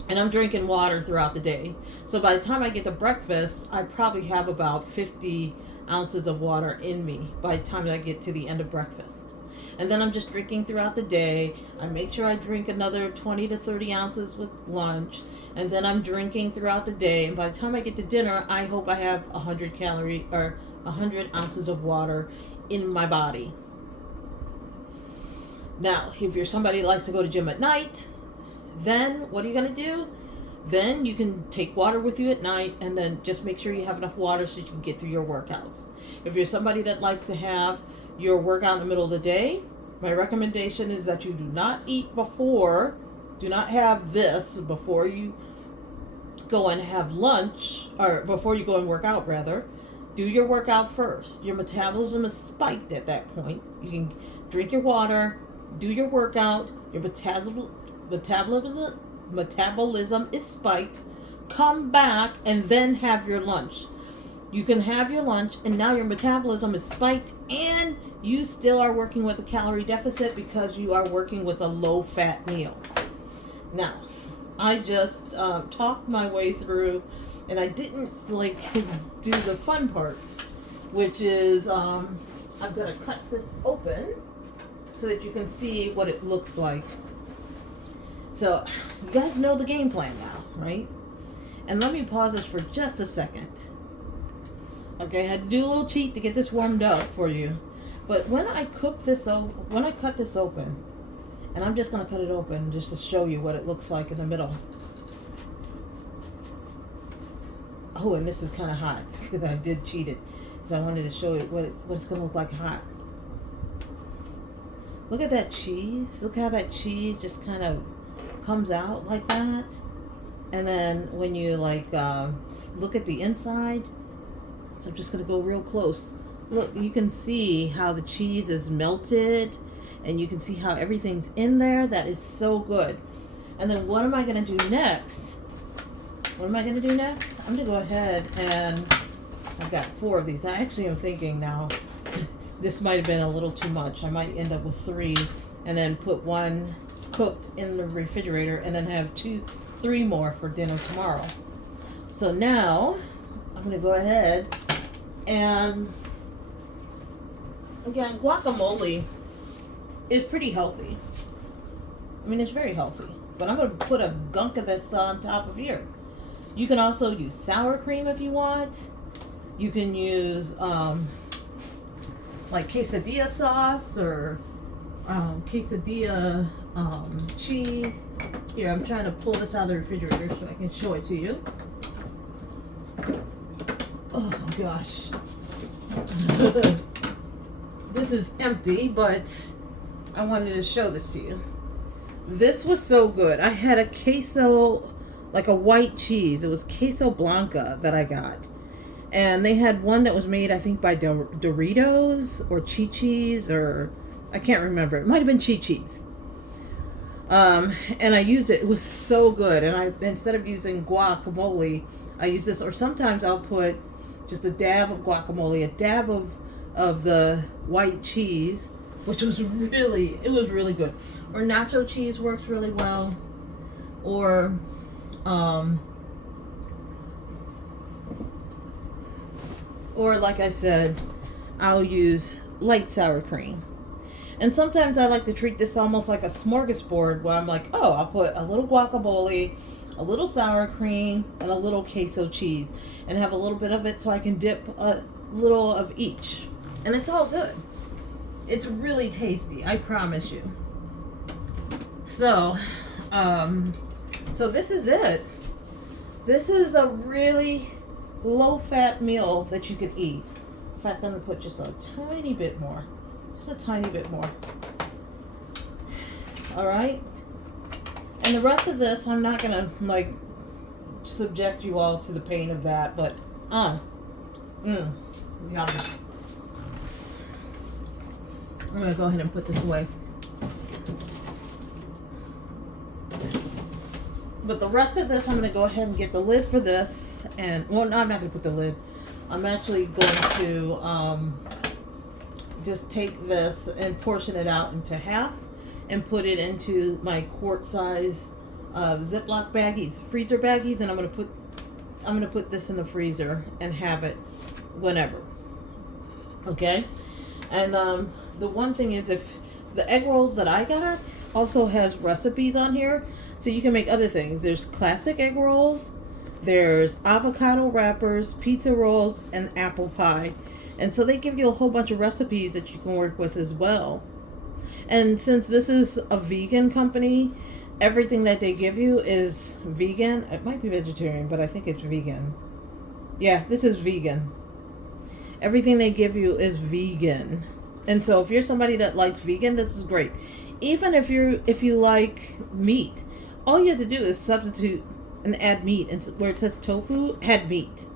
And I'm drinking water throughout the day. So by the time I get to breakfast, I probably have about 50 ounces of water in me by the time I get to the end of breakfast. And then I'm just drinking throughout the day. I make sure I drink another 20 to 30 ounces with lunch. And then I'm drinking throughout the day. And by the time I get to dinner, I hope I have 100 ounces of water in my body. Now, if you're somebody who likes to go to gym at night, then what are you going to do? Then you can take water with you at night, and then just make sure you have enough water so you can get through your workouts. If you're somebody that likes to have your workout in the middle of the day, my recommendation is that you do not eat before, do not have this before you go and have lunch, or before you go and work out rather. Do your workout first. Your metabolism is spiked at that point. You can drink your water, do your workout, your metabolism is spiked, come back, and then have your lunch. You can have your lunch, and now your metabolism is spiked, and you still are working with a calorie deficit because you are working with a low-fat meal. Now, I just talked my way through, and I didn't do the fun part, which is I'm going to cut this open so that you can see what it looks like. So you guys know the game plan now, right? And let me pause this for just a second. Okay, I had to do a little cheat to get this warmed up for you. But when I cut this open, and I'm just going to cut it open just to show you what it looks like in the middle. Oh, and this is kind of hot because I did cheat it, because I wanted to show you what it's going to look like hot. Look at that cheese. Look how that cheese just kind of comes out like that. And then when you like look at the inside, so I'm just going to go real close. Look, you can see how the cheese is melted, and you can see how everything's in there. That is so good. And then what am I going to do next? I'm going to go ahead and I've got 4 of these. I actually am thinking now this might have been a little too much. I might end up with 3 and then put 1 cooked in the refrigerator and then have 3 more for dinner tomorrow. So now I'm going to go ahead and, again, guacamole is pretty healthy. I mean, it's very healthy. But I'm going to put a gunk of this on top of here. You can also use sour cream if you want. You can use like quesadilla sauce or quesadilla cheese. Here, I'm trying to pull this out of the refrigerator so I can show it to you. Oh gosh. This is empty, but I wanted to show this to you. This was so good. I had a queso, like a white cheese. It was queso blanca that I got. And they had one that was made, I think, by Doritos or Chi-Chi's, or I can't remember. It might have been Chi-Chi's. And I used it. It was so good. And instead of using guacamole, I use this. Or sometimes I'll put just a dab of guacamole, a dab of the white cheese, which was really good. Or nacho cheese works really well. Or like I said, I'll use light sour cream. And sometimes I like to treat this almost like a smorgasbord, where I'm like, oh, I'll put a little guacamole, a little sour cream, and a little queso cheese, and have a little bit of it so I can dip a little of each. And it's all good. It's really tasty, I promise you. So this is it. This is a really low-fat meal that you could eat. In fact, I'm going to put just a tiny bit more. Just a tiny bit more. Alright? And the rest of this, I'm not going to, like, subject you all to the pain of that, but, yummy. I'm going to go ahead and put this away. But the rest of this, I'm going to go ahead and get the lid for this. And, well, no, I'm not going to put the lid. I'm actually going to just take this and portion it out into half and put it into my quart size Ziploc baggies, freezer baggies, and I'm going to put this in the freezer and have it whenever. Okay? And the one thing is, if the egg rolls that I got also has recipes on here, so you can make other things. There's classic egg rolls, there's avocado wrappers, pizza rolls, and apple pie. And so they give you a whole bunch of recipes that you can work with as well. And since this is a vegan company, everything that they give you is vegan. It might be vegetarian, but I think it's vegan. Yeah, this is vegan. Everything they give you is vegan. And so if you're somebody that likes vegan, this is great. Even if you like meat, all you have to do is substitute and add meat. And where it says tofu, add meat.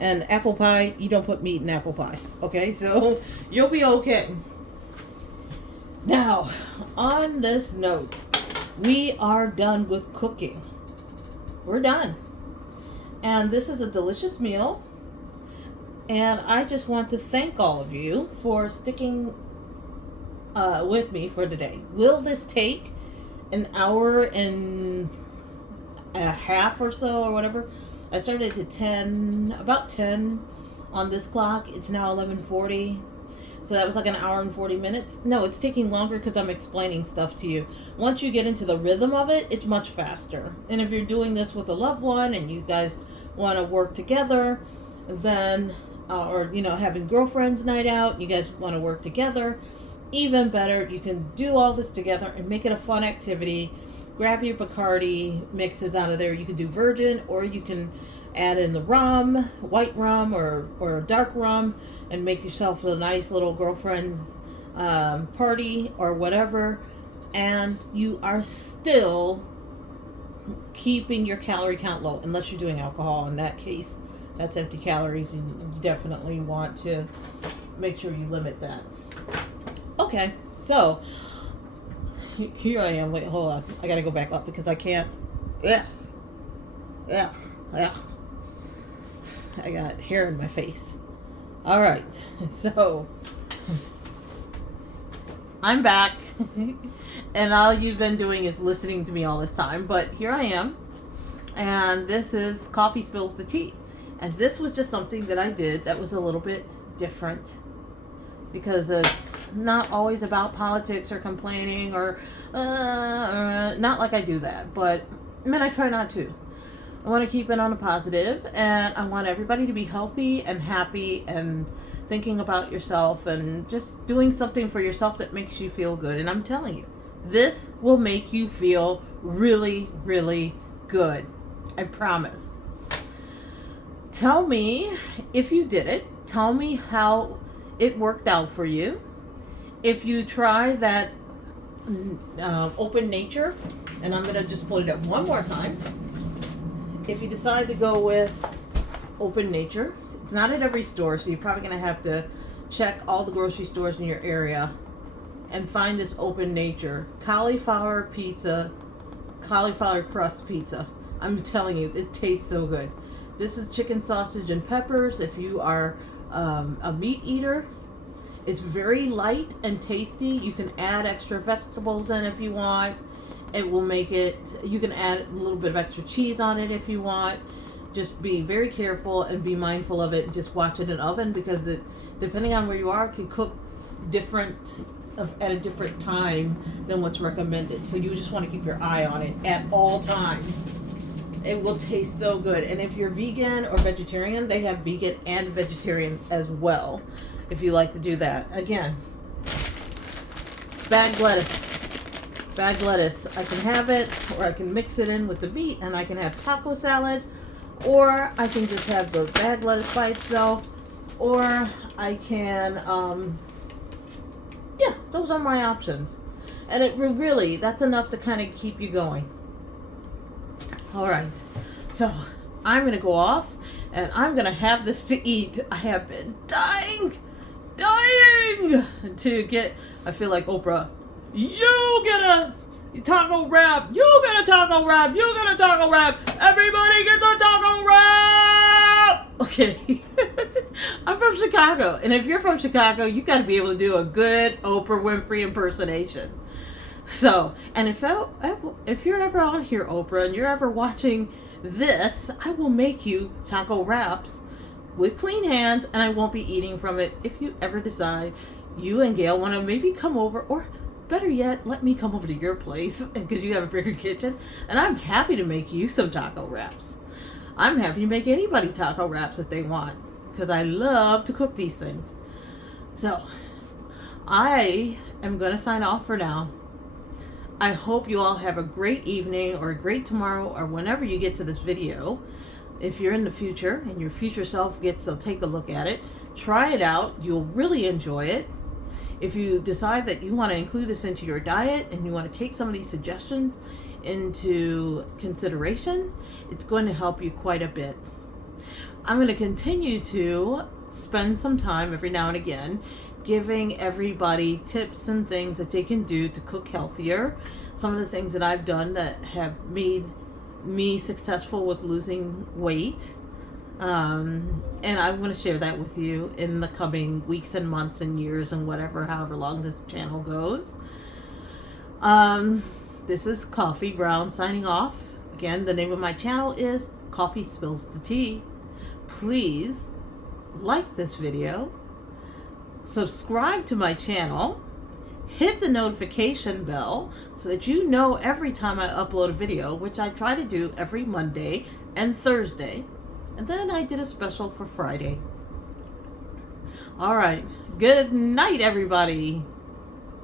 And apple pie, you don't put meat in apple pie. Okay, so you'll be okay. Now, on this note, we are done with cooking. We're done. And this is a delicious meal. And I just want to thank all of you for sticking with me for today. Will this take an hour and a half or so or whatever? I started at about 10 on this clock. It's now 11:40. So that was like an hour and 40 minutes. No, it's taking longer because I'm explaining stuff to you. Once you get into the rhythm of it, it's much faster. And if you're doing this with a loved one and you guys want to work together, then, or, you know, having girlfriends night out, you guys want to work together, even better. You can do all this together and make it a fun activity. Grab your Bacardi mixes out of there. You can do virgin, or you can add in the rum, white rum or dark rum, and make yourself a nice little girlfriend's party or whatever. And you are still keeping your calorie count low, unless you're doing alcohol. In that case, that's empty calories. You definitely want to make sure you limit that. Okay, so here I am. Wait, hold on. I gotta go back up because I can't. Yeah. I got hair in my face. All right, so I'm back, and all you've been doing is listening to me all this time, but here I am, and this is Koffee Spills the Tea, and this was just something that I did that was a little bit different, because it's not always about politics or complaining or not like I do that, but I try not to. I want to keep it on a positive, and I want everybody to be healthy and happy and thinking about yourself and just doing something for yourself that makes you feel good. And I'm telling you, this will make you feel really, really good. I promise. Tell me if you did it. Tell me how it worked out for you. If you try that open nature, and I'm going to just pull it up one more time. If you decide to go with open nature, it's not at every store, so you're probably going to have to check all the grocery stores in your area and find this open nature cauliflower crust pizza. I'm telling you, it tastes so good. This is chicken sausage and peppers. If you are a meat eater, it's very light and tasty. You can add extra vegetables in if you want. It will make it, you can add a little bit of extra cheese on it if you want. Just be very careful and be mindful of it, and just watch it in oven, because it, depending on where you are, it can cook different at a different time than what's recommended. So you just want to keep your eye on it at all times. It will taste so good. And if you're vegan or vegetarian, they have vegan and vegetarian as well, if you like to do that. Again, bagged lettuce. Bagged lettuce. I can have it, or I can mix it in with the meat, and I can have taco salad, or I can just have the bagged lettuce by itself, or I can, yeah, those are my options. And it really, that's enough to kind of keep you going. All right, so I'm going to go off, and I'm going to have this to eat. I have been dying to get, I feel like Oprah, you get a taco wrap, you get a taco wrap, you get a taco wrap, everybody gets a taco wrap. Okay. I'm from Chicago, and if you're from Chicago, you got to be able to do a good Oprah Winfrey impersonation. So, and if you're ever on here, Oprah, and you're ever watching this, I will make you taco wraps with clean hands, and I won't be eating from it. If you ever decide you and Gail want to maybe come over, or better yet, let me come over to your place, because you have a bigger kitchen, and I'm happy to make you some taco wraps. I'm happy to make anybody taco wraps if they want, because I love to cook these things. So, I am going to sign off for now. I hope you all have a great evening, or a great tomorrow, or whenever you get to this video. If you're in the future and your future self gets to take a look at it, try it out. You'll really enjoy it. If you decide that you want to include this into your diet and you want to take some of these suggestions into consideration, it's going to help you quite a bit. I'm going to continue to spend some time every now and again giving everybody tips and things that they can do to cook healthier. Some of the things that I've done that have made me successful with losing weight. And I'm going to share that with you in the coming weeks and months and years and whatever, however long this channel goes. This is Coffee Brown signing off. Again, the name of my channel is Koffee Spills the Tea. Please like this video, subscribe to my channel, hit the notification bell so that you know every time I upload a video, which I try to do every Monday and Thursday. And then I did a special for Friday. All right. Good night, everybody.